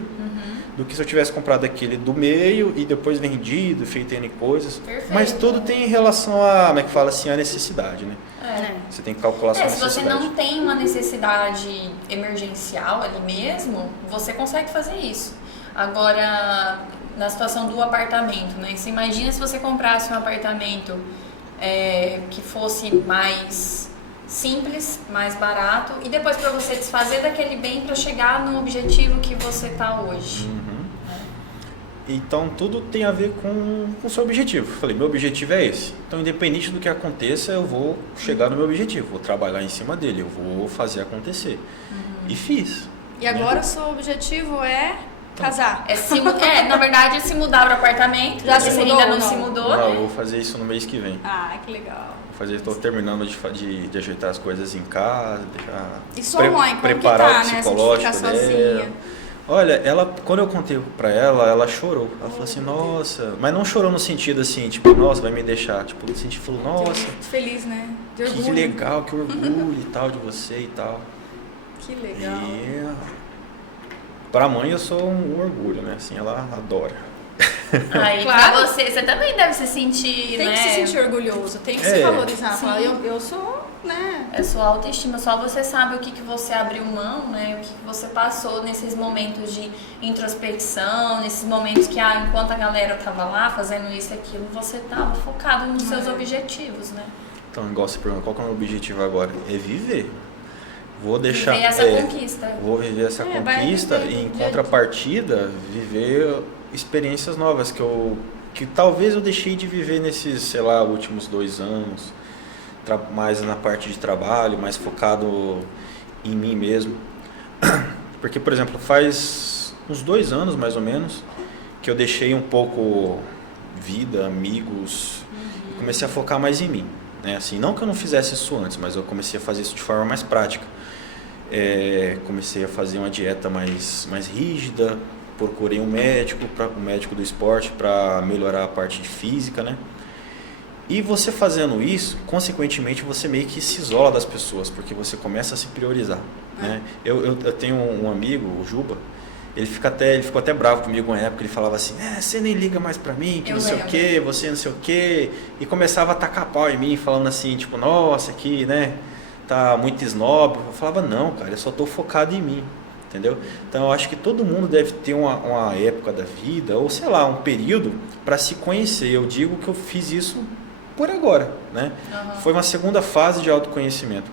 do que se eu tivesse comprado aquele do meio e depois vendido, feito N coisas. Perfeito. Mas tudo tem em relação a, como é que fala assim, a necessidade, né? Você tem que calcular a sua Se você necessidade. não tem uma necessidade emergencial ali mesmo, você consegue fazer isso. Agora, na situação do apartamento, né? Você imagina se você comprasse um apartamento que fosse mais simples, mais barato, e depois para você desfazer daquele bem para chegar no objetivo que você está hoje. Então tudo tem a ver com o seu objetivo. Falei, meu objetivo é esse. Então independente do que aconteça, eu vou chegar no meu objetivo, vou trabalhar em cima dele, eu vou fazer acontecer. E fiz. E agora o seu objetivo é casar? Na verdade, se mudar para apartamento, Já se você mudou ainda ou não não? se mudou, Não, né? eu vou fazer isso no mês que vem. Que legal. Estou terminando de ajeitar as coisas em casa, E sua mãe, como preparar que tá, o né? psicológico Você ficar dela. sozinha. Olha, quando eu contei pra ela chorou. Ela falou assim, nossa, mas não chorou no sentido assim, tipo, nossa, vai me deixar. Tipo, no sentido, falou, nossa, Feliz, né? De orgulho. que legal, que orgulho e tal de você e tal. Que legal. E pra mãe eu sou um orgulho, né? Assim, ela adora. Aí Claro. pra você também deve se sentir, Tem né? que se sentir orgulhoso, tem que se valorizar. Sim. Falar, eu sou, né? É sua autoestima, só você sabe o que você abriu mão, né? O que você passou nesses momentos de introspecção, nesses momentos que, enquanto a galera tava lá fazendo isso e aquilo, você tava focado nos seus objetivos, né? Então, igual você pergunta, qual que é o meu objetivo agora? É viver. Vou deixar... Viver essa conquista. Vou viver essa conquista viver e, em dia a dia. contrapartida, viver experiências novas que talvez eu deixei de viver nesses, sei lá, últimos 2 anos, mais na parte de trabalho, mais focado em mim mesmo. Porque, por exemplo, faz uns 2 anos, mais ou menos, que eu deixei um pouco vida, amigos, e comecei a focar mais em mim, né? Assim, não que eu não fizesse isso antes, mas eu comecei a fazer isso de forma mais prática. Comecei a fazer uma dieta mais rígida, procurei um médico do esporte para melhorar a parte de física, né? E você fazendo isso, consequentemente você meio que se isola das pessoas, porque você começa a se priorizar, né? Eu tenho um amigo, o Juba, ele ficou até bravo comigo uma época, ele falava assim, você nem liga mais pra mim, que não sei o que, você não sei o que, e começava a tacar pau em mim, falando assim, tipo, nossa, aqui, né, tá muito snob. Eu falava, não, cara, eu só tô focado em mim, entendeu? Então eu acho que todo mundo deve ter uma época da vida, ou sei lá, um período para se conhecer. Eu digo que eu fiz isso por agora, né? Foi uma segunda fase de autoconhecimento,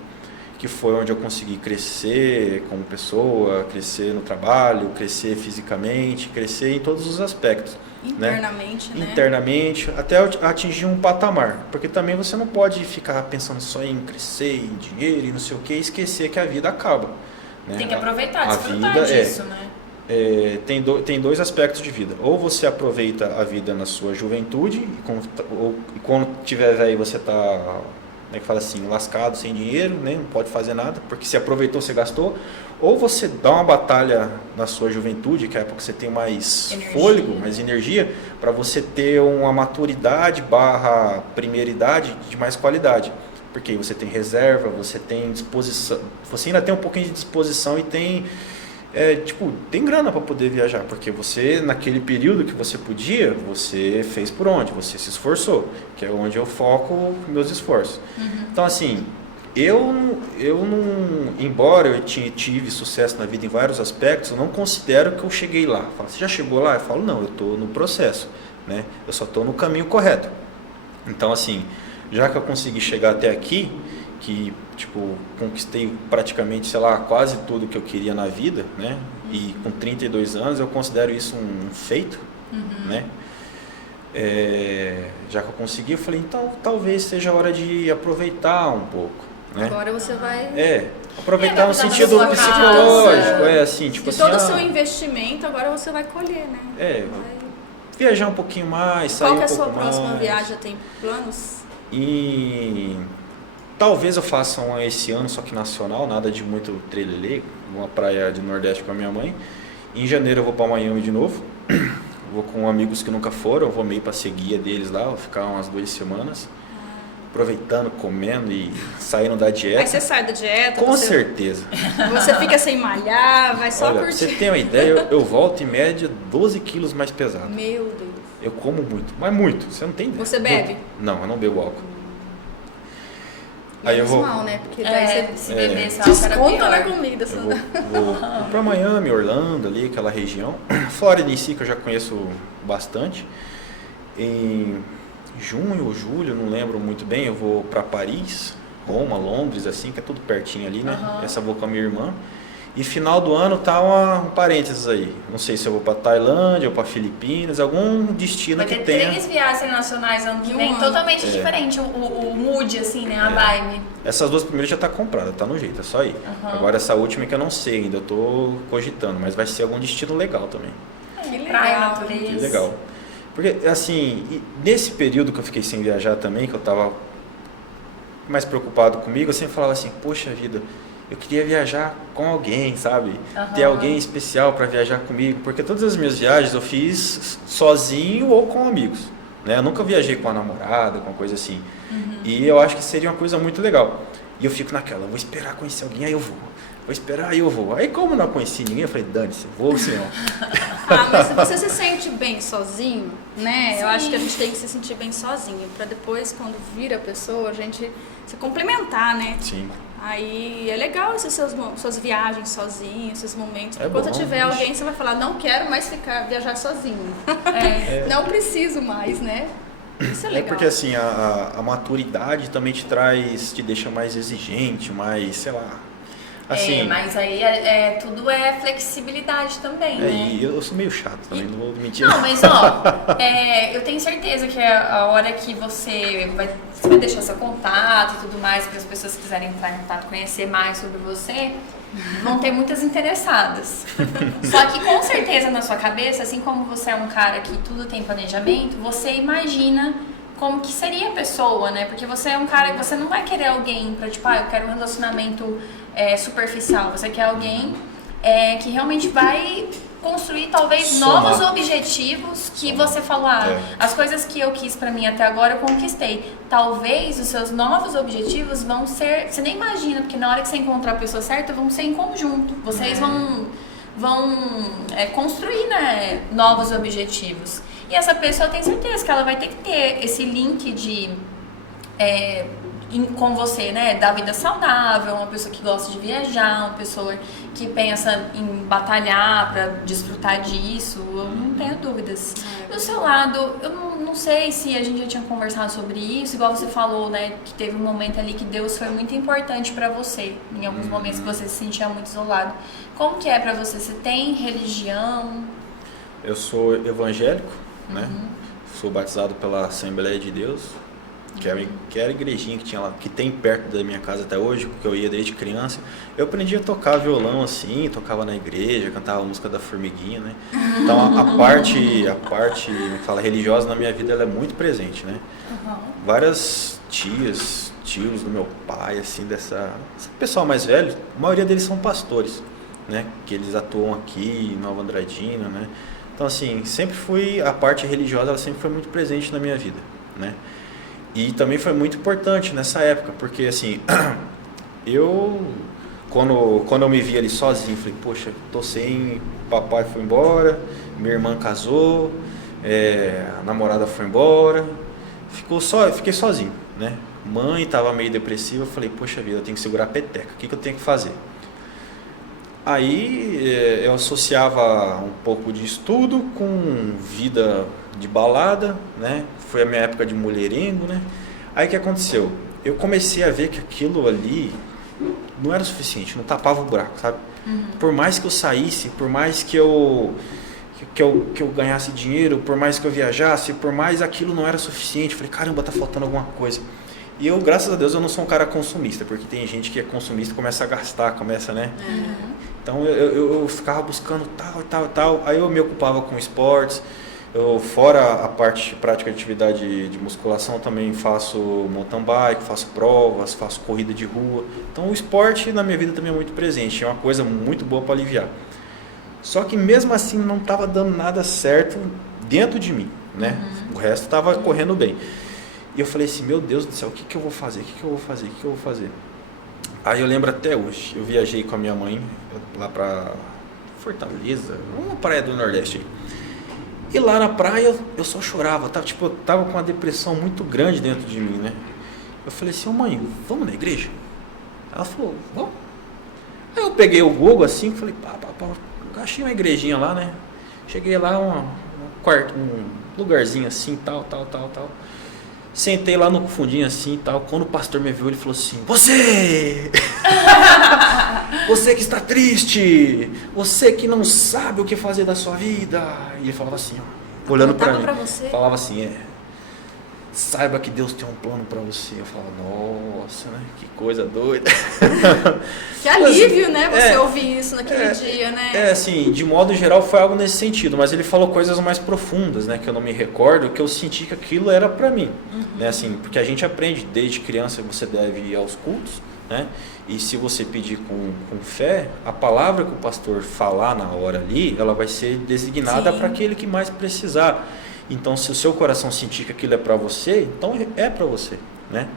que foi onde eu consegui crescer como pessoa, crescer no trabalho, crescer fisicamente, crescer em todos os aspectos. Internamente, né? Internamente, até atingir um patamar. Porque também você não pode ficar pensando só em crescer, em dinheiro e não sei o que, e esquecer que a vida acaba, né? Tem que aproveitar, desfrutar vida disso, né? Tem dois aspectos de vida. Ou você aproveita a vida na sua juventude, e quando tiver velho você está, como é que fala assim, lascado, sem dinheiro, né? Não pode fazer nada, porque se aproveitou, você gastou. Ou você dá uma batalha na sua juventude, que é a época que você tem mais fôlego, mais energia, para você ter uma maturidade / primeira idade de mais qualidade. Porque você tem reserva, você tem disposição, você ainda tem um pouquinho de disposição e tem tem grana para poder viajar, porque você, naquele período que você podia, você fez por onde? Você se esforçou, que é onde eu foco meus esforços. Então, assim, eu não, embora eu tive sucesso na vida em vários aspectos, eu não considero que eu cheguei lá. Falo, você já chegou lá? Eu falo, não, eu estou no processo, né? Eu só estou no caminho correto. Então, assim, já que eu consegui chegar até aqui, que conquistei praticamente, sei lá, quase tudo que eu queria na vida, né? E com 32 anos eu considero isso um feito, né? Já que eu consegui, eu falei, então talvez seja a hora de aproveitar um pouco, né? Agora você vai... aproveitar no sentido psicológico, assim, tipo de assim... todo o seu investimento, agora você vai colher, né? Viajar um pouquinho mais, sair um pouco mais. Qual que é a sua próxima viagem? Já tem planos? Talvez eu faça esse ano, só que nacional, nada de muito trelelê, uma praia de Nordeste com a minha mãe. Em janeiro eu vou para Miami de novo, vou com amigos que nunca foram, eu vou meio para ser guia deles lá, vou ficar umas 2 semanas, aproveitando, comendo e saindo da dieta. Aí você sai da dieta? Com certeza. Você fica sem malhar, vai só curtir. Pra você ter uma ideia, eu volto em média 12 quilos mais pesado. Meu Deus. Eu como muito, mas muito, você não tem ideia. Você bebe? Não, eu não bebo álcool. Aí eu vou mal, né? Porque daí se beber essa desconta na comida. Eu vou para Miami, Orlando, ali, aquela região. Flórida em si, que eu já conheço bastante. Em junho ou julho, não lembro muito bem, eu vou para Paris, Roma, Londres, assim, que é tudo pertinho ali, né? Essa eu vou com a minha irmã. E final do ano tá um parênteses aí. Não sei se eu vou para Tailândia ou para Filipinas, algum destino que tenha. Vai ter 3 viagens internacionais ano que vem, totalmente diferente o mood, assim, né? A vibe. Essas 2 primeiras já tá comprada, tá no jeito, é só ir. Agora essa última que eu não sei ainda, eu tô cogitando, mas vai ser algum destino legal também. Que praia, natureza. Que legal. Porque, assim, nesse período que eu fiquei sem viajar também, que eu tava mais preocupado comigo, eu sempre falava assim, poxa vida, eu queria viajar com alguém, sabe? Ter alguém especial para viajar comigo, porque todas as minhas viagens eu fiz sozinho ou com amigos, né? Eu nunca viajei com a namorada, com uma coisa assim. E eu acho que seria uma coisa muito legal. E eu fico naquela, vou esperar conhecer alguém, aí eu vou. Vou esperar, aí eu vou. Aí como não conheci ninguém, eu falei, dane-se, vou sim, ó. Mas se você se sente bem sozinho, né? Sim. Eu acho que a gente tem que se sentir bem sozinho, para depois, quando vira a pessoa, a gente se complementar, né? Sim. Aí é legal essas suas viagens sozinho, esses momentos. É quando bom, tiver alguém, você vai falar, não quero mais viajar sozinho. Não preciso mais, né? Isso é legal. Porque assim, a maturidade também te deixa mais exigente, mais, sei lá. Assim, mas aí tudo é flexibilidade também, né? E eu sou meio chato também, não vou mentir. Não, mas eu tenho certeza que a hora que você vai deixar seu contato e tudo mais, para as pessoas que quiserem entrar em contato, conhecer mais sobre você, vão ter muitas interessadas. Só que com certeza na sua cabeça, assim como você é um cara que tudo tem planejamento, você imagina como que seria a pessoa, né? Porque você é um cara que você não vai querer alguém pra, tipo, eu quero um relacionamento superficial. Você quer alguém que realmente vai construir, talvez, novos objetivos que você falou, as coisas que eu quis pra mim até agora eu conquistei. Talvez os seus novos objetivos vão ser, você nem imagina, porque na hora que você encontrar a pessoa certa, vão ser em conjunto. Vocês vão construir, né, novos objetivos. E essa pessoa tem certeza que ela vai ter que ter esse link de com você, né, da vida saudável, uma pessoa que gosta de viajar, uma pessoa que pensa em batalhar para desfrutar disso, eu não tenho dúvidas. Do seu lado, eu não sei se a gente já tinha conversado sobre isso, igual você falou, né, que teve um momento ali que Deus foi muito importante para você, em alguns momentos que você se sentia muito isolado. Como que é para você? Você tem religião? Eu sou evangélico, né? Sou batizado pela Assembleia de Deus, que era a igrejinha que tinha lá, que tem perto da minha casa até hoje, porque eu ia desde criança. Eu aprendi a tocar violão assim, tocava na igreja, cantava a música da Formiguinha, né? Então a parte religiosa na minha vida, ela é muito presente, né? Várias tios do meu pai, assim, esse pessoal mais velho, a maioria deles são pastores, né? Que eles atuam aqui em Nova Andradina, né? Então, assim, a parte religiosa, ela sempre foi muito presente na minha vida, né? E também foi muito importante nessa época, porque, assim, quando eu me vi ali sozinho, falei, poxa, tô sem, papai foi embora, minha irmã casou, a namorada foi embora, fiquei sozinho, né? Mãe tava meio depressiva, eu falei, poxa vida, eu tenho que segurar a peteca, o que eu tenho que fazer? Aí eu associava um pouco de estudo com vida de balada, né? Foi a minha época de mulherengo, né? Aí o que aconteceu? Eu comecei a ver que aquilo ali não era suficiente, não tapava o buraco, sabe? Por mais que eu saísse, por mais que eu ganhasse dinheiro, por mais que eu viajasse, por mais aquilo não era suficiente. Falei, caramba, tá faltando alguma coisa. E eu, graças a Deus, eu não sou um cara consumista, porque tem gente que é consumista e começa a gastar, né? Então eu ficava buscando tal. Aí eu me ocupava com esportes. Fora a parte prática de atividade de musculação, também faço mountain bike, faço provas, faço corrida de rua. Então o esporte na minha vida também é muito presente, é uma coisa muito boa para aliviar. Só que mesmo assim não estava dando nada certo dentro de mim, né? O resto estava correndo bem. E eu falei assim, meu Deus do céu, o que eu vou fazer? O que eu vou fazer? Aí eu lembro até hoje, eu viajei com a minha mãe lá para Fortaleza, uma praia do Nordeste. E lá na praia eu só chorava, eu tava com uma depressão muito grande dentro de mim, né? Eu falei assim, mãe, vamos na igreja? Ela falou, vamos. Aí eu peguei o Google assim, falei, achei uma igrejinha lá, né? Cheguei lá, um lugarzinho assim, tal. Sentei lá no fundinho assim e tal. Quando o pastor me viu, ele falou assim, você que está triste, você que não sabe o que fazer da sua vida. E ele falava assim, ó, olhando para mim, falava assim, saiba que Deus tem um plano para você. Eu falava, nossa, né? Que coisa doida. Que alívio, né? Você ouvir isso naquele dia, né? Assim, de modo geral foi algo nesse sentido, mas ele falou coisas mais profundas, né? Que eu não me recordo, que eu senti que aquilo era para mim, né? Assim, porque a gente aprende desde criança que você deve ir aos cultos, né? E se você pedir com fé, a palavra que o pastor falar na hora ali, ela vai ser designada para aquele que mais precisar. Então, se o seu coração sentir que aquilo é para você, então é para você, né?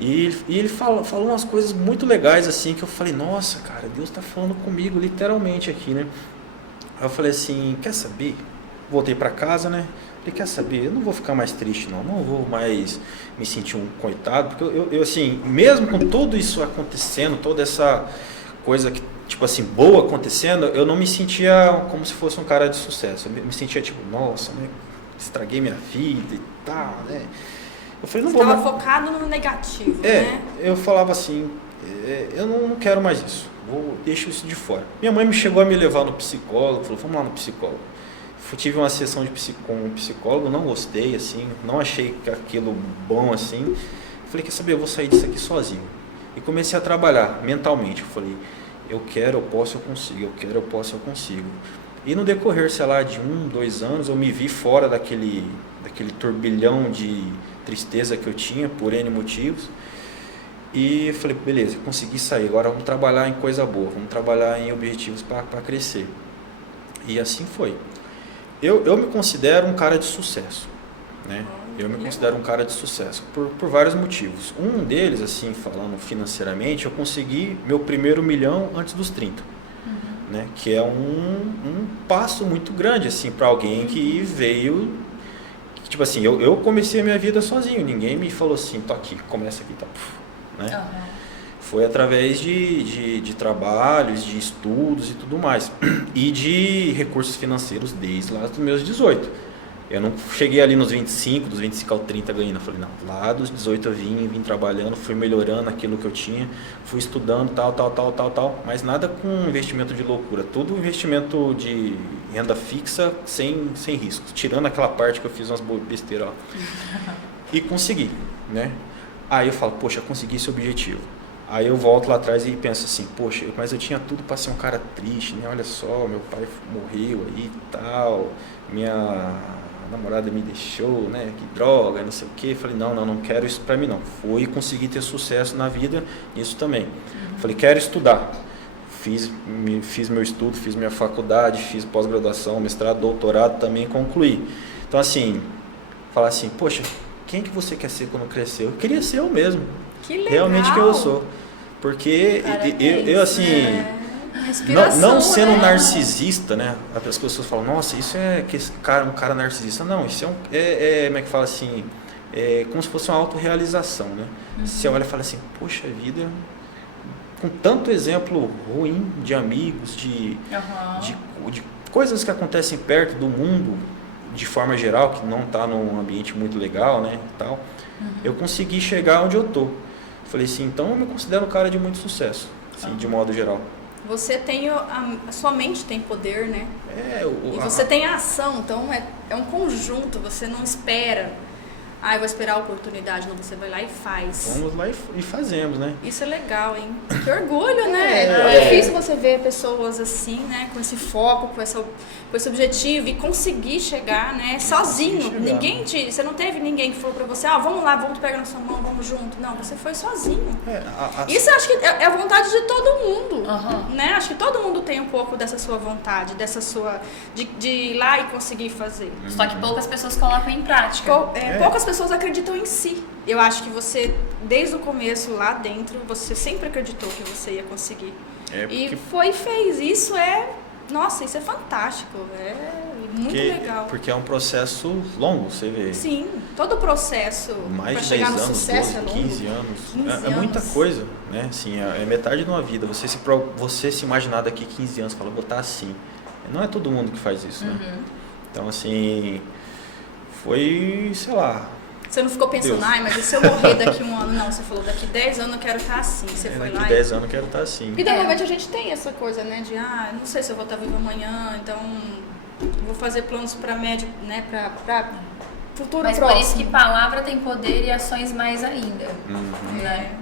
E ele falou umas coisas muito legais assim, que eu falei, nossa, cara, Deus está falando comigo literalmente aqui, né? Aí eu falei assim, quer saber? Voltei para casa, né? Falei, quer saber? Eu não vou ficar mais triste, não vou mais me sentir um coitado, porque eu assim, mesmo com tudo isso acontecendo, toda essa coisa que, tipo assim, boa acontecendo, eu não me sentia como se fosse um cara de sucesso. Eu me sentia tipo, nossa, né? Estraguei minha vida e tal, né? Eu falei, Você estava focado no negativo, né? Eu falava assim, eu não quero mais isso, deixo isso de fora. Minha mãe me chegou a me levar no psicólogo, falou, vamos lá no psicólogo. Tive uma sessão com um psicólogo, não gostei, assim, não achei aquilo bom, assim. Falei, quer saber, eu vou sair disso aqui sozinho. E comecei a trabalhar mentalmente. Eu falei, eu quero, eu posso, eu consigo. Eu quero, eu posso, eu consigo. E no decorrer, sei lá, de 1, 2 anos, eu me vi fora daquele turbilhão de tristeza que eu tinha, por N motivos. E eu falei, beleza, consegui sair, agora vamos trabalhar em coisa boa, vamos trabalhar em objetivos para crescer. E assim foi. Eu me considero um cara de sucesso, né? Eu me considero um cara de sucesso por vários motivos. Um deles, assim, falando financeiramente, eu consegui meu primeiro milhão antes dos 30. Né? Que é um passo muito grande, assim, para alguém que veio... Tipo assim, eu comecei a minha vida sozinho, ninguém me falou assim, tô aqui, começa aqui, tá... Né? Foi através de trabalhos, de estudos e tudo mais. E de recursos financeiros desde lá dos meus 18. Eu não cheguei ali nos 25, dos 25 aos 30 ganhando. Eu falei, não, lá dos 18 eu vim trabalhando, fui melhorando aquilo que eu tinha, fui estudando, tal. Mas nada com investimento de loucura. Tudo investimento de renda fixa sem risco. Tirando aquela parte que eu fiz umas besteiras lá. E consegui, né? Aí eu falo, poxa, consegui esse objetivo. Aí eu volto lá atrás e penso assim, poxa, mas eu tinha tudo para ser um cara triste, né? Olha só, meu pai morreu aí e tal, minha namorada me deixou, né? Que droga, não sei o quê. Falei, não quero isso para mim não. Fui conseguir ter sucesso na vida nisso também. Falei, quero estudar. Fiz meu estudo, fiz minha faculdade, fiz pós-graduação, mestrado, doutorado, também concluí. Então assim, falar assim, poxa, quem que você quer ser quando crescer? Eu queria ser eu mesmo. Que legal. Realmente quem eu sou. Porque eu assim, não sendo narcisista, né? As pessoas falam, nossa, isso é que esse cara, um cara narcisista. Não, isso como é que fala assim, é como se fosse uma autorrealização, né? Você olha e fala assim, poxa vida, com tanto exemplo ruim de amigos, de coisas que acontecem perto do mundo, de forma geral, que não está num ambiente muito legal, né, tal, eu consegui chegar onde eu tô. Falei assim, então eu me considero um cara de muito sucesso, assim, de modo geral. Você tem, a sua mente tem poder, né? E você tem a ação, então é um conjunto, você não espera. Eu vou esperar a oportunidade, não, você vai lá e faz. Vamos lá e fazemos, né? Isso é legal, hein? Que orgulho, né? É difícil você ver pessoas assim, né? Com esse foco, com esse objetivo e conseguir chegar, né? Sozinho. Você não teve ninguém que falou pra você, vamos lá, vamos pegar na sua mão, vamos junto. Não, você foi sozinho. Isso eu acho que é a vontade de todo mundo, né? Acho que todo mundo tem um pouco dessa sua vontade, dessa sua... de ir lá e conseguir fazer. Só que poucas pessoas colocam em prática. Poucas pessoas acreditam em si. Eu acho que você, desde o começo, lá dentro, você sempre acreditou que você ia conseguir. E fez. Isso nossa, isso é fantástico. É muito legal. Porque é um processo longo, você vê. Sim, todo o processo mais de chegar 10 no anos, sucesso 12, é longo. 15 anos. É muita coisa, né? Assim, é metade de uma vida. Você se imaginar daqui 15 anos, fala, botar assim. Não é todo mundo que faz isso, né? Então, assim, foi, sei lá... Você não ficou pensando, mas e se eu morrer daqui 1 ano? Não, você falou, daqui 10 anos eu quero estar assim. Você foi lá daqui 10 anos eu quero estar assim. Porque normalmente a gente tem essa coisa, né? De, não sei se eu vou estar vivo amanhã, então vou fazer planos para médio, né? Para futuro próximo. Mas por isso que palavra tem poder e ações mais ainda. Né?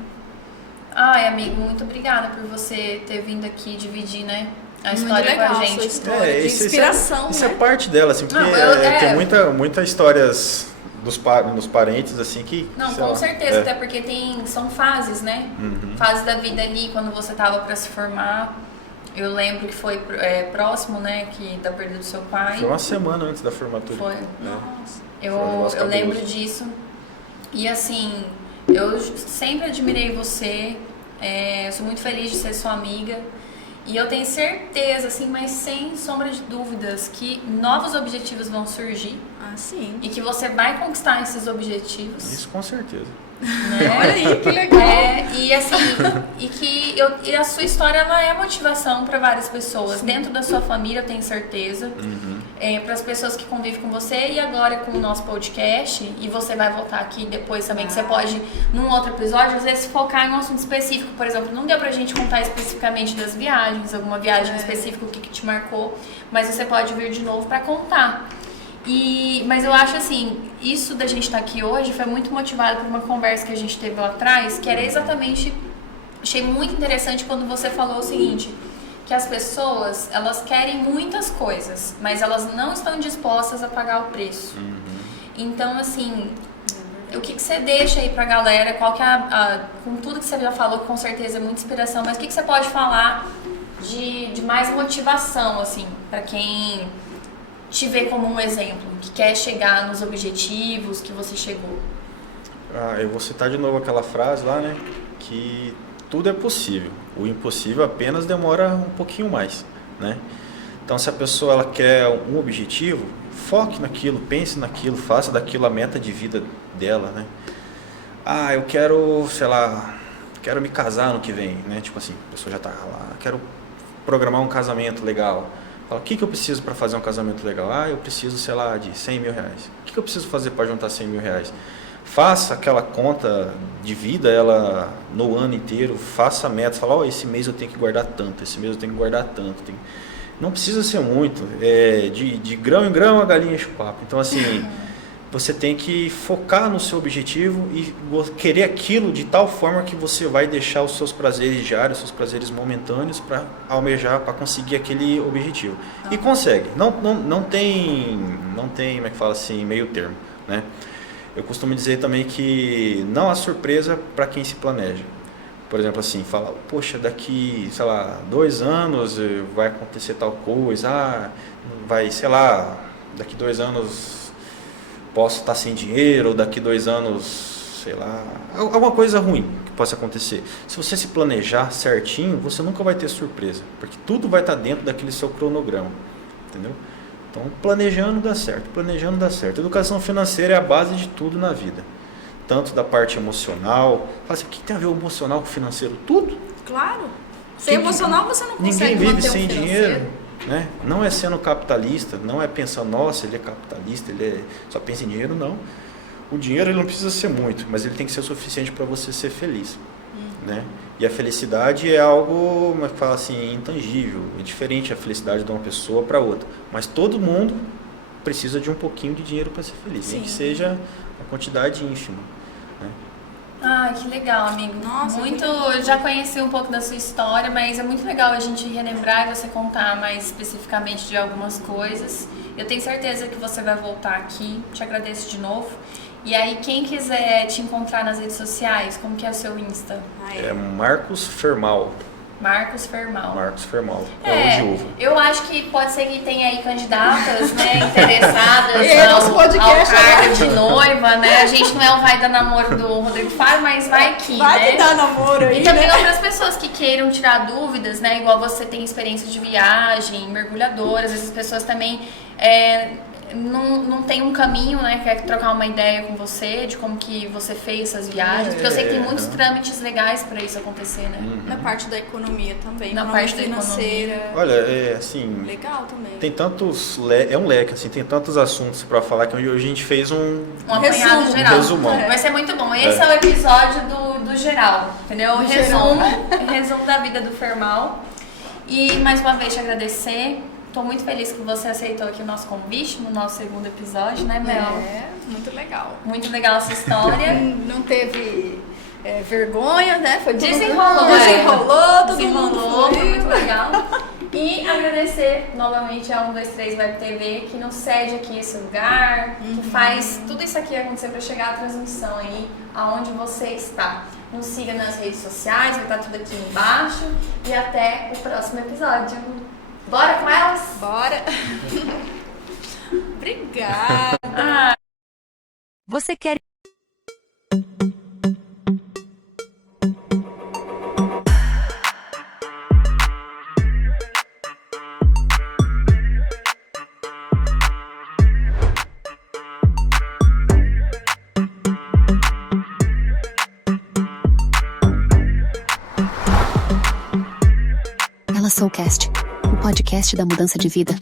Ai, amigo, muito obrigada por você ter vindo aqui dividir, né? A história com a gente. Sua história de inspiração, isso é parte dela, assim, porque tem muita histórias dos parentes, assim, que... Não, com certeza, até porque são fases, né? Fases da vida ali, quando você tava para se formar. Eu lembro que foi próximo, né, da perda do seu pai. Foi uma semana antes da formatura. Foi. Nossa. Eu lembro disso. E assim, eu sempre admirei você. Eu sou muito feliz de ser sua amiga. E eu tenho certeza, assim, mas sem sombra de dúvidas, que novos objetivos vão surgir. Sim. E que você vai conquistar esses objetivos. Isso com certeza. Né? Olha aí, que legal. E assim, e a sua história, ela é motivação para várias pessoas. Sim. Dentro da sua família, eu tenho certeza. Para as pessoas que convivem com você e agora com o nosso podcast. E você vai voltar aqui depois também, que você pode, num outro episódio, às vezes focar em um assunto específico. Por exemplo, não deu pra gente contar especificamente das viagens, alguma viagem específica, o que te marcou. Mas você pode vir de novo para contar. Mas eu acho assim, isso da gente estar aqui hoje foi muito motivado por uma conversa que a gente teve lá atrás, que era exatamente, achei muito interessante quando você falou o seguinte, que as pessoas, elas querem muitas coisas, mas elas não estão dispostas a pagar o preço. Então, assim, o que você deixa aí pra galera? Qual que é com tudo que você já falou, com certeza é muita inspiração, mas o que você pode falar de mais motivação, assim, pra quem te vê como um exemplo, que quer chegar nos objetivos que você chegou? Eu vou citar de novo aquela frase lá, né? Que tudo é possível. O impossível apenas demora um pouquinho mais, né? Então, se a pessoa ela quer um objetivo, foque naquilo, pense naquilo, faça daquilo a meta de vida dela, né? Eu quero, sei lá, quero me casar ano que vem, né? Tipo assim, a pessoa já tá lá, quero programar um casamento legal. Fala, o que eu preciso para fazer um casamento legal? Eu preciso, sei lá, de 100 mil reais. O que eu preciso fazer para juntar 100 mil reais? Faça aquela conta de vida, ela no ano inteiro, faça metas, fala, esse mês eu tenho que guardar tanto, esse mês eu tenho que guardar tanto. Não precisa ser muito, de grão em grão a galinha enche o papo. Então, assim, você tem que focar no seu objetivo e querer aquilo de tal forma que você vai deixar os seus prazeres diários, os seus prazeres momentâneos para almejar, para conseguir aquele objetivo. E consegue. Não tem, como é que fala assim, meio termo, né? Eu costumo dizer também que não há surpresa para quem se planeja. Por exemplo, assim, fala, poxa, daqui, sei lá, 2 anos vai acontecer tal coisa, vai, sei lá, daqui 2 anos posso estar sem dinheiro, ou daqui 2 anos, sei lá, alguma coisa ruim que possa acontecer. Se você se planejar certinho, você nunca vai ter surpresa, porque tudo vai estar dentro daquele seu cronograma, entendeu? Então, planejando dá certo, planejando dá certo. Educação financeira é a base de tudo na vida. Tanto da parte emocional. Fala assim, o que tem a ver o emocional com o financeiro? Tudo. Claro. Sem emocional você não consegue ninguém vive manter sem um dinheiro, né? Não é sendo capitalista, não é pensando, nossa, ele é capitalista, ele só pensa em dinheiro, não. O dinheiro ele não precisa ser muito, mas ele tem que ser o suficiente para você ser feliz, né? E a felicidade é algo, como é que fala assim, intangível. É diferente a felicidade de uma pessoa para outra. Mas todo mundo precisa de um pouquinho de dinheiro para ser feliz. Nem que seja uma quantidade ínfima, né? Que legal, amigo. Nossa, eu já conheci um pouco da sua história, mas é muito legal a gente relembrar e você contar mais especificamente de algumas coisas. Eu tenho certeza que você vai voltar aqui. Te agradeço de novo. E aí, quem quiser te encontrar nas redes sociais, como que é o seu Insta? É Marcos Fermal. Marcos Fermal. Marcos Fermal. É o de uva. Eu acho que pode ser que tenha aí candidatas, né, interessadas nosso podcast, ao cargo de noiva, né? A gente não é o vai dar namoro do Rodrigo Fábio, mas vai que, vai que dá namoro aí, e também né? outras pessoas que queiram tirar dúvidas, né? Igual você tem experiência de viagem, mergulhadoras, essas pessoas também não tem um caminho, né? Quer trocar uma ideia com você de como que você fez essas viagens, porque eu sei que tem muitos trâmites legais para isso acontecer, né? Na parte da economia também, na parte da financeira. Economia. Olha, assim, legal também. Tem tantos, é um leque, assim, tem tantos assuntos para falar que hoje a gente fez um apanhado geral. Resumão. Vai ser muito bom. Esse é o episódio do geral, entendeu? Resumo da vida do Fermal. E mais uma vez te agradecer. Estou muito feliz que você aceitou aqui o nosso convite no nosso 2º episódio, né, Mel? Muito legal. Muito legal essa história. Não teve vergonha, né? Foi Desenrolou, todo mundo foi muito legal. E agradecer novamente a 123 Web TV, que nos cede aqui esse lugar, que faz tudo isso aqui acontecer para chegar a transmissão aí, aonde você está. Nos siga nas redes sociais, vai estar tudo aqui embaixo. E até o próximo episódio. Bora com elas? Bora! Obrigada! Você quer... Ela Soulcast, o podcast da mudança de vida.